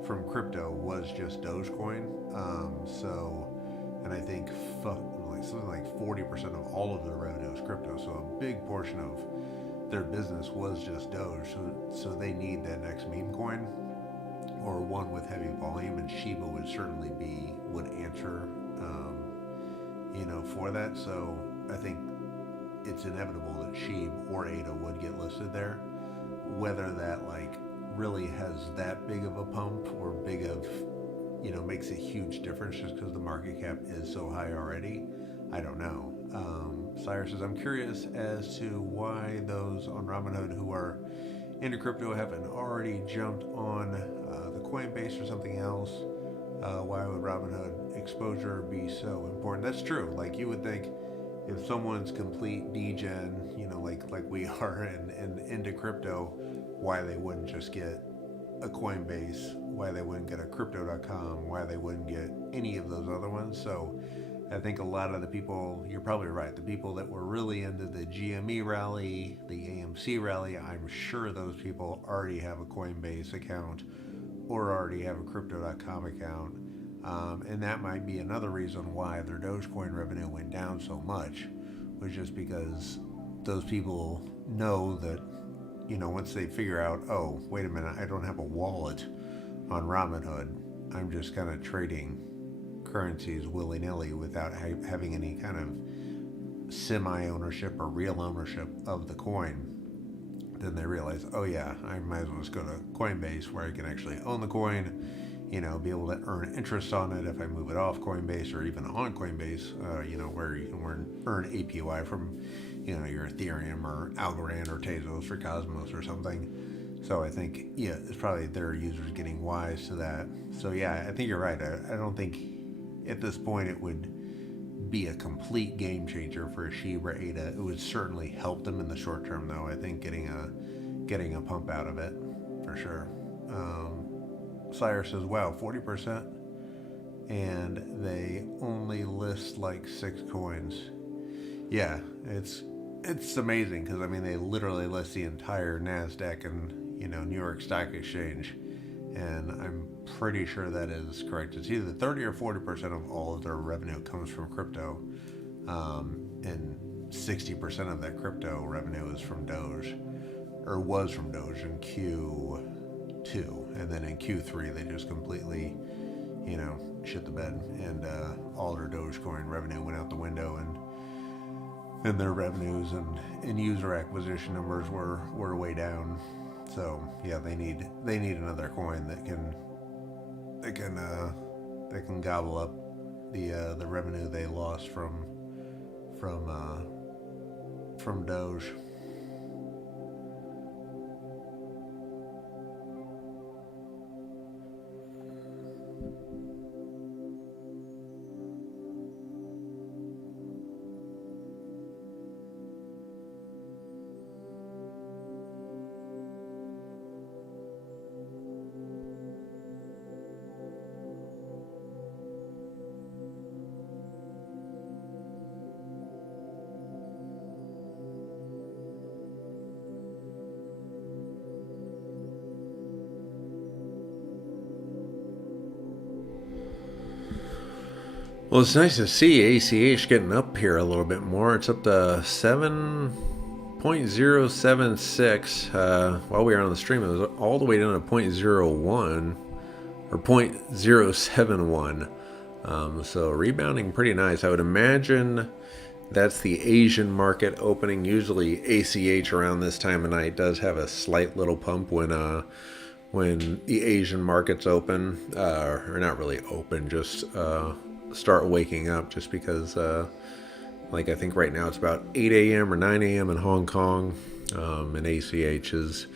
from crypto was just Dogecoin. And I think something like 40% of all of their revenue is crypto. So a big portion of their business was just Doge. So they need that next meme coin or one with heavy volume, and Shiba would certainly would answer, for that. So I think it's inevitable that Sheeb or ADA would get listed there. Whether that really has that big of a pump or big of, makes a huge difference just because the market cap is so high already, I don't know. Sire says, I'm curious as to why those on Robinhood who are into crypto haven't already jumped on the Coinbase or something else. Why would Robinhood exposure be so important? That's true. You would think if someone's complete degen, like we are and into crypto, why they wouldn't just get a Coinbase, why they wouldn't get a crypto.com, why they wouldn't get any of those other ones. So I think a lot of the people, you're probably right, the people that were really into the GME rally, the AMC rally, I'm sure those people already have a Coinbase account or already have a crypto.com account. And that might be another reason why their Dogecoin revenue went down so much, was just because those people know that, once they figure out, oh, wait a minute, I don't have a wallet on Robinhood, I'm just kind of trading currencies willy-nilly without having any kind of semi-ownership or real ownership of the coin, then they realize, oh yeah, I might as well just go to Coinbase where I can actually own the coin, be able to earn interest on it if I move it off Coinbase or even on Coinbase, where you can earn APY from, your Ethereum or Algorand or Tezos or Cosmos or something. So I think, it's probably their users getting wise to that. So yeah, I think you're right. I don't think at this point it would be a complete game changer for a Sheeb or ADA. It would certainly help them in the short term, though. I think getting a pump out of it for sure. Sire says, wow, 40%, and they only list 6 coins. Yeah, it's amazing because they literally list the entire NASDAQ and New York Stock Exchange, and I'm pretty sure that is correct. It's either 30 or 40% of all of their revenue comes from crypto, and 60% of that crypto revenue is from Doge, or was from Doge in Q2, and then in Q3 they just completely, shit the bed, and all their Dogecoin revenue went out the window, and their revenues and user acquisition numbers were way down. So yeah, they need another coin that can gobble up the revenue they lost from Doge. Well, it's nice to see ACH getting up here a little bit more. It's up to 7.076. While we were on the stream, it was all the way down to 0.01 or 0.071. So rebounding pretty nice. I would imagine That's the Asian market opening. Usually ACH around this time of night does have a slight little pump when the Asian markets open, or not really open, just start waking up. Just because, like I think right now it's about 8 a.m. or 9 a.m. in Hong Kong, and ACH is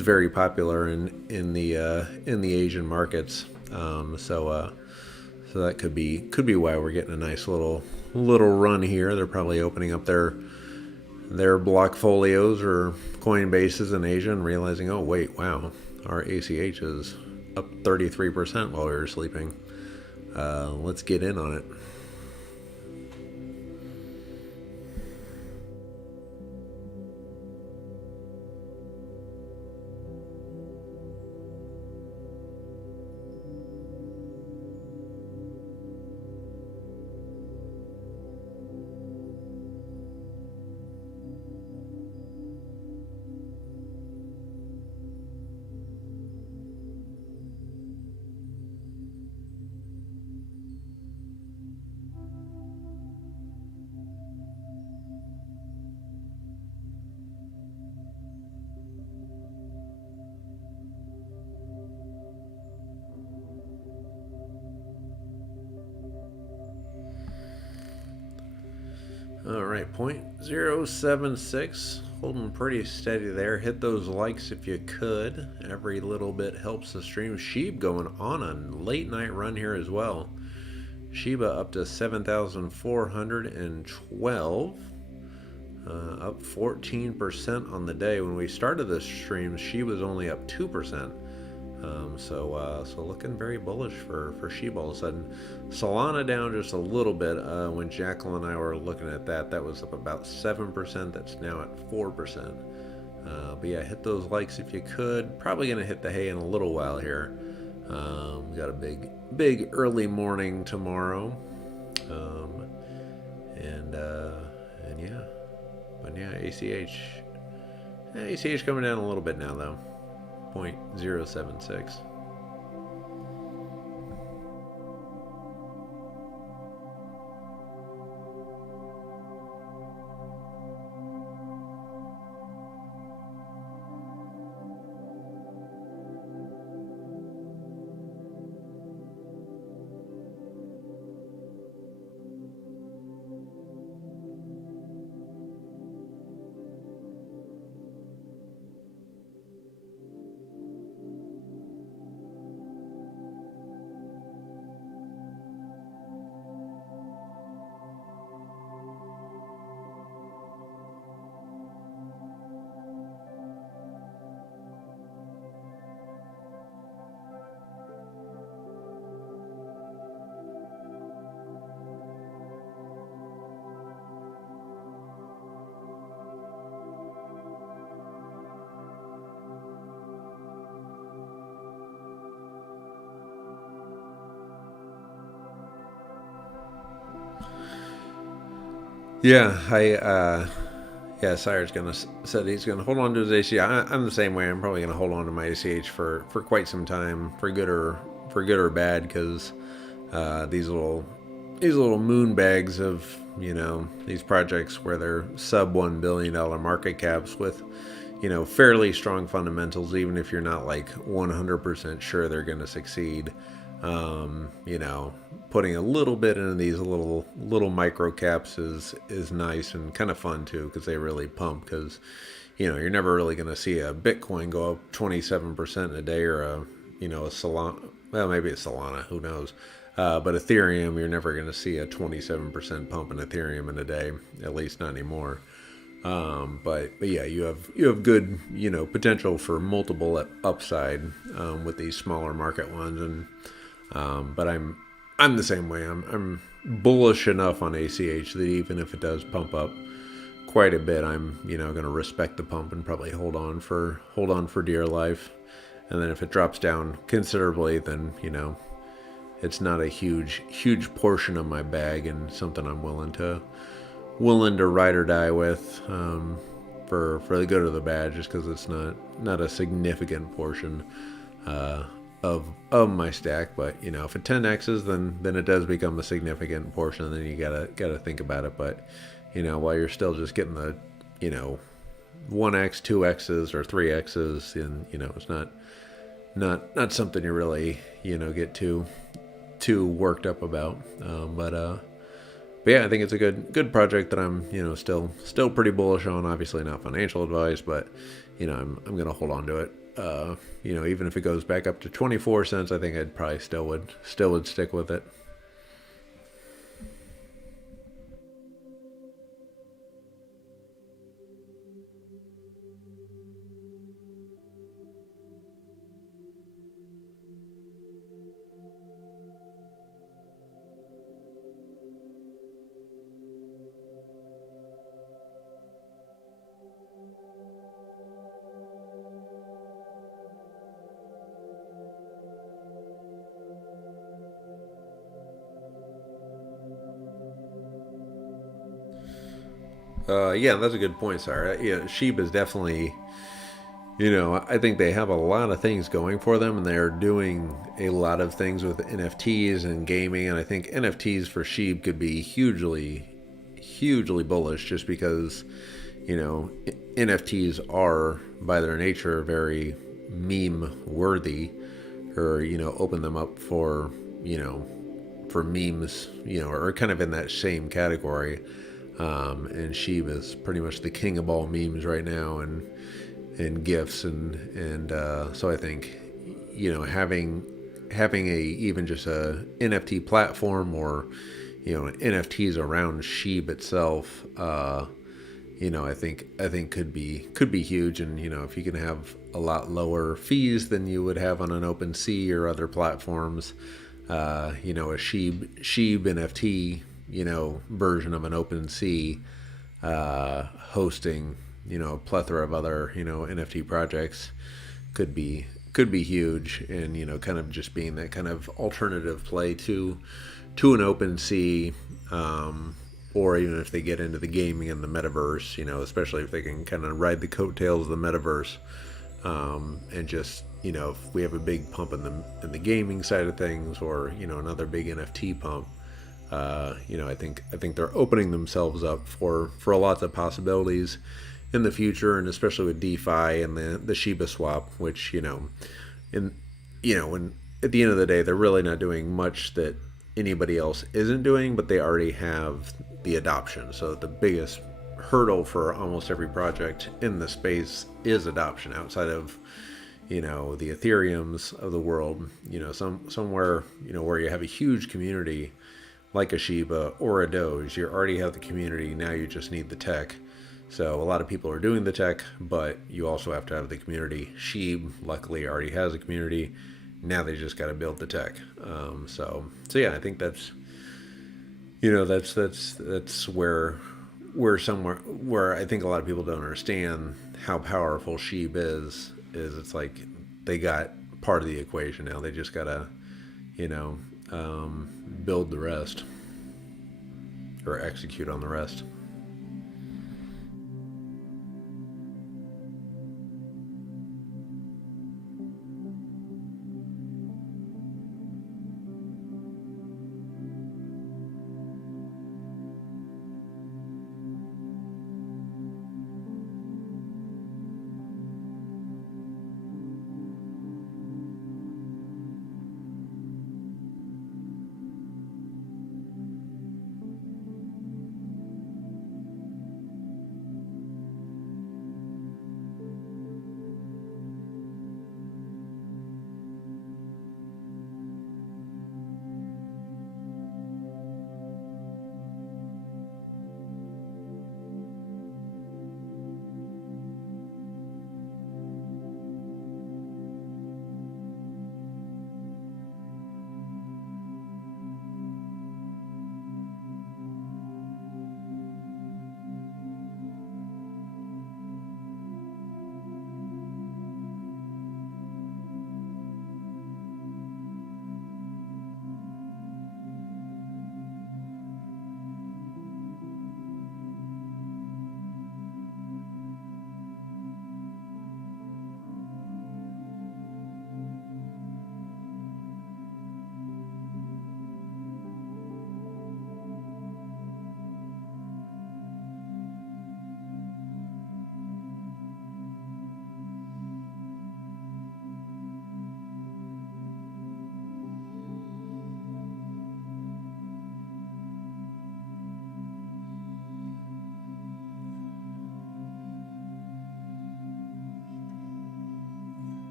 very popular in the Asian markets. So that could be why we're getting a nice little run here. They're probably opening up their block folios or Coinbases in Asia and realizing, oh wait, wow, our ACH is up 33% while we were sleeping. Let's get in on it. All right, 0.076, holding pretty steady there. Hit those likes if you could. Every little bit helps the stream. Sheeb going on a late night run here as well. Shiba up to 7,412, up 14% on the day. When we started this stream, she was only up 2%. So looking very bullish for Shiba all of a sudden. Solana down just a little bit. When Jacqueline and I were looking at that was up about 7%. That's now at 4%. But yeah, hit those likes if you could. Probably gonna hit the hay in a little while here. We got a big early morning tomorrow. And yeah, but yeah, ACH coming down a little bit now though. 0.076. Yeah, Sire's said he's gonna hold on to his ACH. I'm the same way. I'm probably gonna hold on to my ACH for quite some time, for good or bad, because these little moon bags of these projects where they're sub $1 billion market caps with fairly strong fundamentals, even if you're not like 100% sure they're gonna succeed. Putting a little bit into these little micro caps is nice and kind of fun too, because they really pump. Because you're never really going to see a Bitcoin go up 27% in a day, or a Solana. Well, maybe it's Solana, who knows? But Ethereum, you're never going to see a 27% pump in Ethereum in a day, at least not anymore. But yeah, you have good potential for multiple upside with these smaller market ones. And but I'm the same way. I'm bullish enough on ACH that even if it does pump up quite a bit, I'm going to respect the pump and probably hold on for dear life. And then if it drops down considerably, then it's not a huge portion of my bag and something I'm willing to ride or die with, for the good or the bad, just because it's not a significant portion. of my stack. But if it 10x's, then it does become a significant portion. And then you gotta think about it. But while you're still just getting the 1x, 2x's, or 3x's, and it's not something you really get too worked up about. But yeah, I think it's a good project that I'm still pretty bullish on. Obviously not financial advice, but I'm gonna hold on to it. Even if it goes back up to 24 cents, I think I'd probably still would stick with it. Yeah, that's a good point, Sarah. Yeah, Sheep is definitely, I think they have a lot of things going for them, and they're doing a lot of things with NFTs and gaming. And I think NFTs for Sheep could be hugely bullish, just because, NFTs are, by their nature, very meme worthy, or, open them up for memes, or kind of in that same category. And Sheeb is pretty much the king of all memes right now, and gifs, and so I think having a even just a NFT platform, or NFTs around Sheeb itself, I think could be huge. And if you can have a lot lower fees than you would have on an OpenSea or other platforms, a Sheeb NFT version of an OpenSea, hosting a plethora of other NFT projects could be huge. And kind of just being that kind of alternative play to an OpenSea, or even if they get into the gaming and the metaverse, especially if they can kind of ride the coattails of the metaverse, and just if we have a big pump in the gaming side of things, or another big NFT pump, I think they're opening themselves up for lots of possibilities in the future, and especially with DeFi and the Shiba swap, which when at the end of the day, they're really not doing much that anybody else isn't doing, but they already have the adoption. So the biggest hurdle for almost every project in the space is adoption, outside of the Ethereums of the world. Somewhere where you have a huge community, like a Shiba or a Doge. You already have the community. Now you just need the tech. So a lot of people are doing the tech, but you also have to have the community. Sheeb, luckily, already has a community. Now they just got to build the tech. So yeah, I think that's where somewhere where I think a lot of people don't understand how powerful Sheeb is it's like they got part of the equation now. They just gotta you know build the rest, or execute on the rest.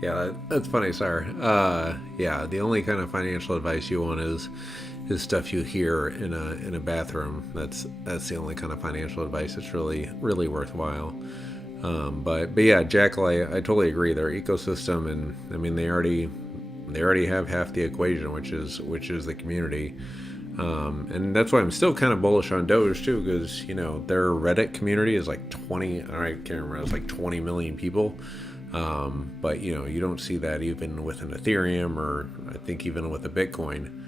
Yeah, that's funny, sir. Yeah, the only kind of financial advice you want is stuff you hear in a bathroom. That's the only kind of financial advice that's really worthwhile. But yeah, Jackal, I totally agree. Their ecosystem, and I mean they already have half the equation, which is the community. And that's why I'm still kind of bullish on Doge too, because their Reddit community is like 20. I can't remember. It's like 20 million people. But you don't see that even with an Ethereum, or I think even with a Bitcoin.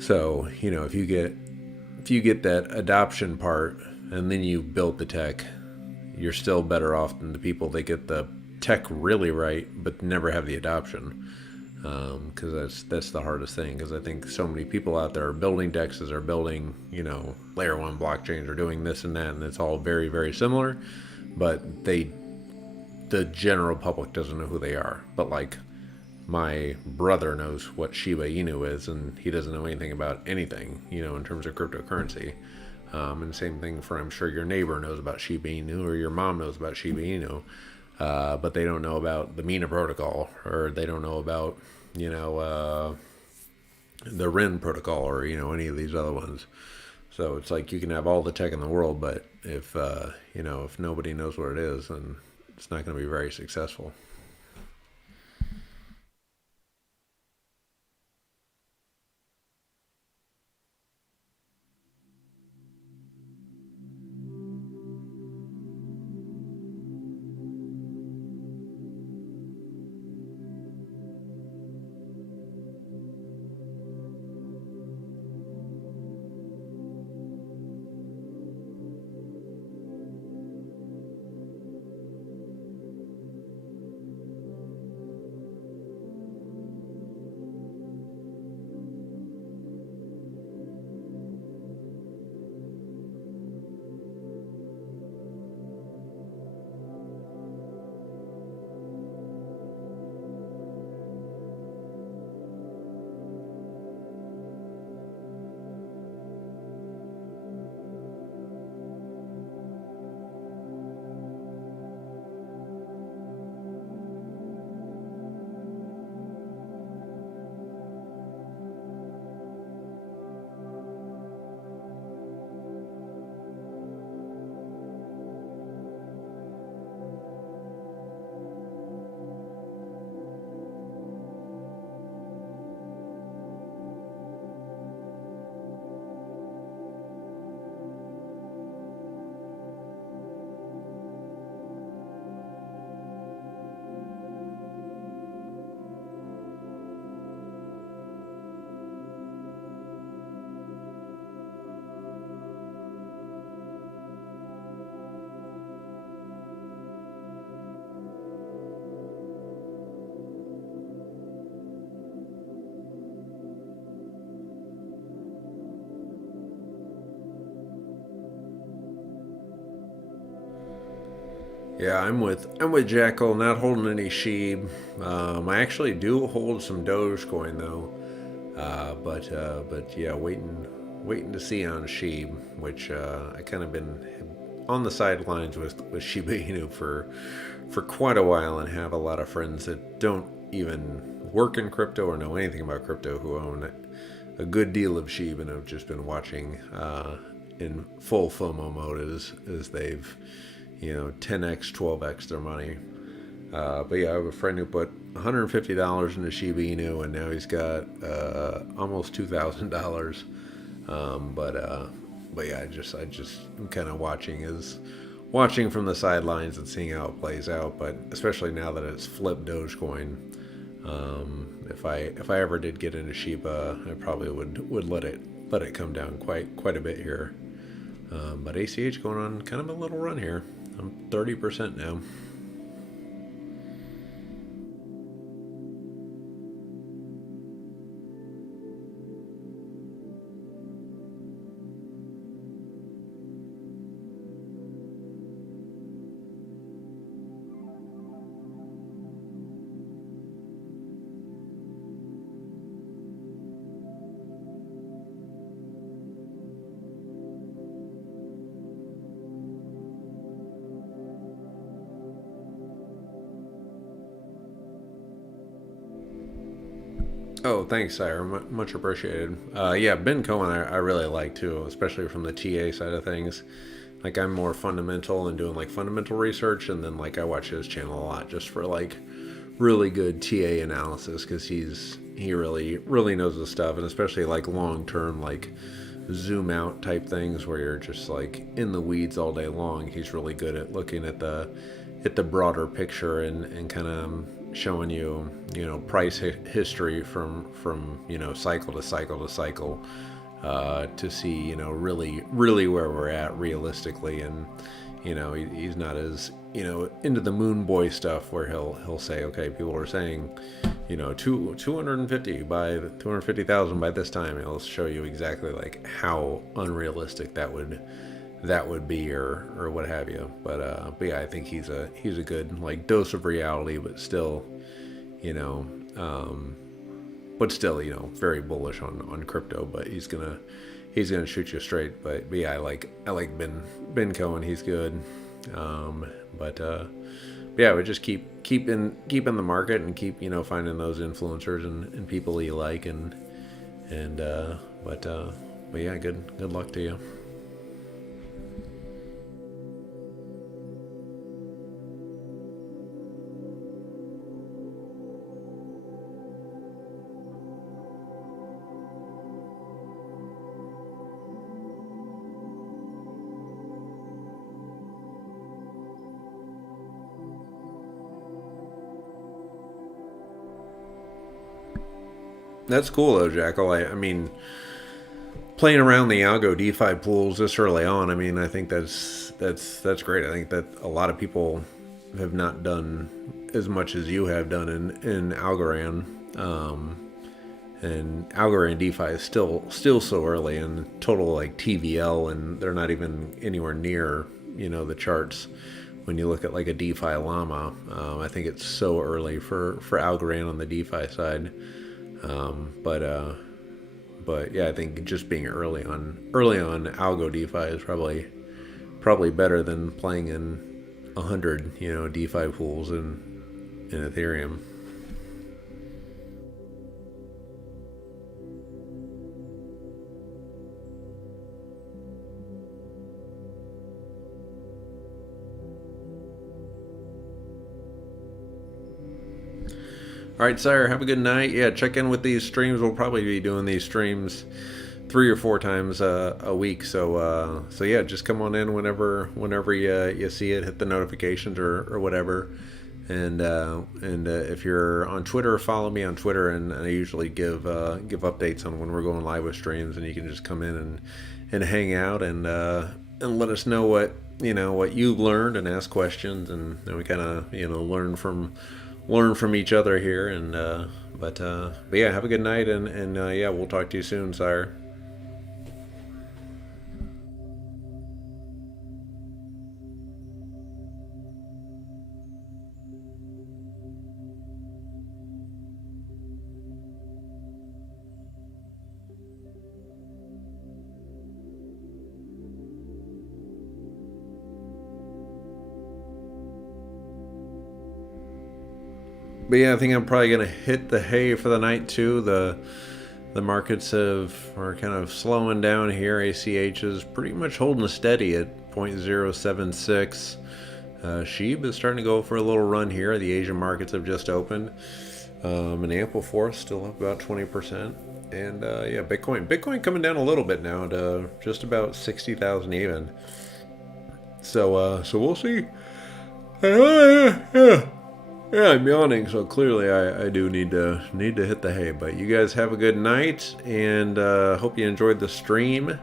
So if you get that adoption part, and then you build the tech, you're still better off than the people that get the tech really right but never have the adoption. Because that's the hardest thing. Because I think so many people out there are building dexes, are building layer one blockchains, are doing this and that, and it's all very very similar, but the general public doesn't know who they are. But like my brother knows what Shiba Inu is, and he doesn't know anything about anything, in terms of cryptocurrency. And same thing for, I'm sure your neighbor knows about Shiba Inu, or your mom knows about Shiba Inu, but they don't know about the Mina protocol, or they don't know about, the RIN protocol, or, any of these other ones. So it's like you can have all the tech in the world, but if nobody knows what it is, then it's not going to be very successful. Yeah, I'm with Jackal, not holding any Sheeb. I actually do hold some Dogecoin though, but yeah, waiting to see on Sheeb, which I kind of been on the sidelines with Shiba Inu for quite a while, and have a lot of friends that don't even work in crypto or know anything about crypto who own a good deal of Sheeb, and have just been watching in full FOMO mode as they've 10x 12x their money. But yeah, I have a friend who put $150 into Shiba Inu, and now he's got almost $2,000. But yeah, I just am kind of watching from the sidelines and seeing how it plays out. But especially now that it's flipped Dogecoin, if I ever did get into Shiba, I probably would let it come down quite a bit here. But ACH going on kind of a little run here. I'm 30% now. Oh, thanks, Sire. Much appreciated. Yeah, Ben Cohen, I really like too, especially from the TA side of things. Like, I'm more fundamental and doing like fundamental research, and then like I watch his channel a lot just for like really good TA analysis because he really knows the stuff, and especially like long term like zoom out type things where you're just like in the weeds all day long. He's really good at looking at the broader picture and kind of showing you price history from cycle to cycle to cycle to see really where we're at realistically. And he's not as into the moon boy stuff where he'll say, okay, people are saying 250 by 250,000 by this time. It'll show you exactly like how unrealistic that would be or what have you. But yeah, I think he's a good like dose of reality, but still you know very bullish on crypto. But he's gonna shoot you straight. But yeah, I like Ben Cohen. He's good. But yeah, we just keep in the market and keep finding those influencers and people you like and but yeah, good luck to you. That's cool though, Jackal. I mean, playing around the algo DeFi pools this early on. I mean, I think that's great. I think that a lot of people have not done as much as you have done in Algorand. And Algorand DeFi is still so early, and total like TVL, and they're not even anywhere near the charts. When you look at like a DeFi Llama, I think it's so early for Algorand on the DeFi side. But yeah, I think just being early on algo DeFi is probably better than playing in 100 DeFi pools in Ethereum. All right, Sire, have a good night. Yeah, check in with these streams. We'll probably be doing these streams 3 or 4 times a week. So yeah, just come on in whenever you see it. Hit the notifications or whatever. And if you're on Twitter, follow me on Twitter, and I usually give updates on when we're going live with streams, and you can just come in and hang out and let us know what you've learned and ask questions, and then we kind of learn from each other here. And but yeah, have a good night, and yeah, we'll talk to you soon, Sire. But yeah, I think I'm probably gonna hit the hay for the night too. The markets are kind of slowing down here. ACH is pretty much holding steady at 0.076. SHIB is starting to go for a little run here. The Asian markets have just opened. And Ample Force still up about 20%. And yeah, Bitcoin coming down a little bit now to just about 60,000 even. So we'll see. Yeah, I'm yawning, so clearly I do need to hit the hay. But you guys have a good night, and hope you enjoyed the stream.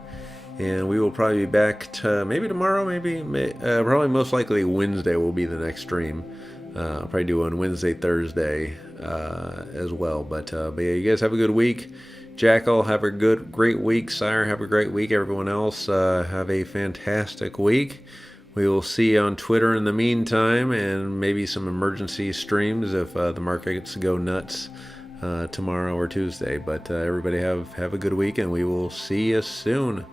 And we will probably be back to maybe tomorrow, probably most likely Wednesday will be the next stream. I'll probably do on Wednesday, Thursday as well. But yeah, you guys have a good week. Jackal, have a great week. Sire, have a great week. Everyone else, have a fantastic week. We will see you on Twitter in the meantime, and maybe some emergency streams if the markets go nuts tomorrow or Tuesday. But everybody have a good week, and we will see you soon.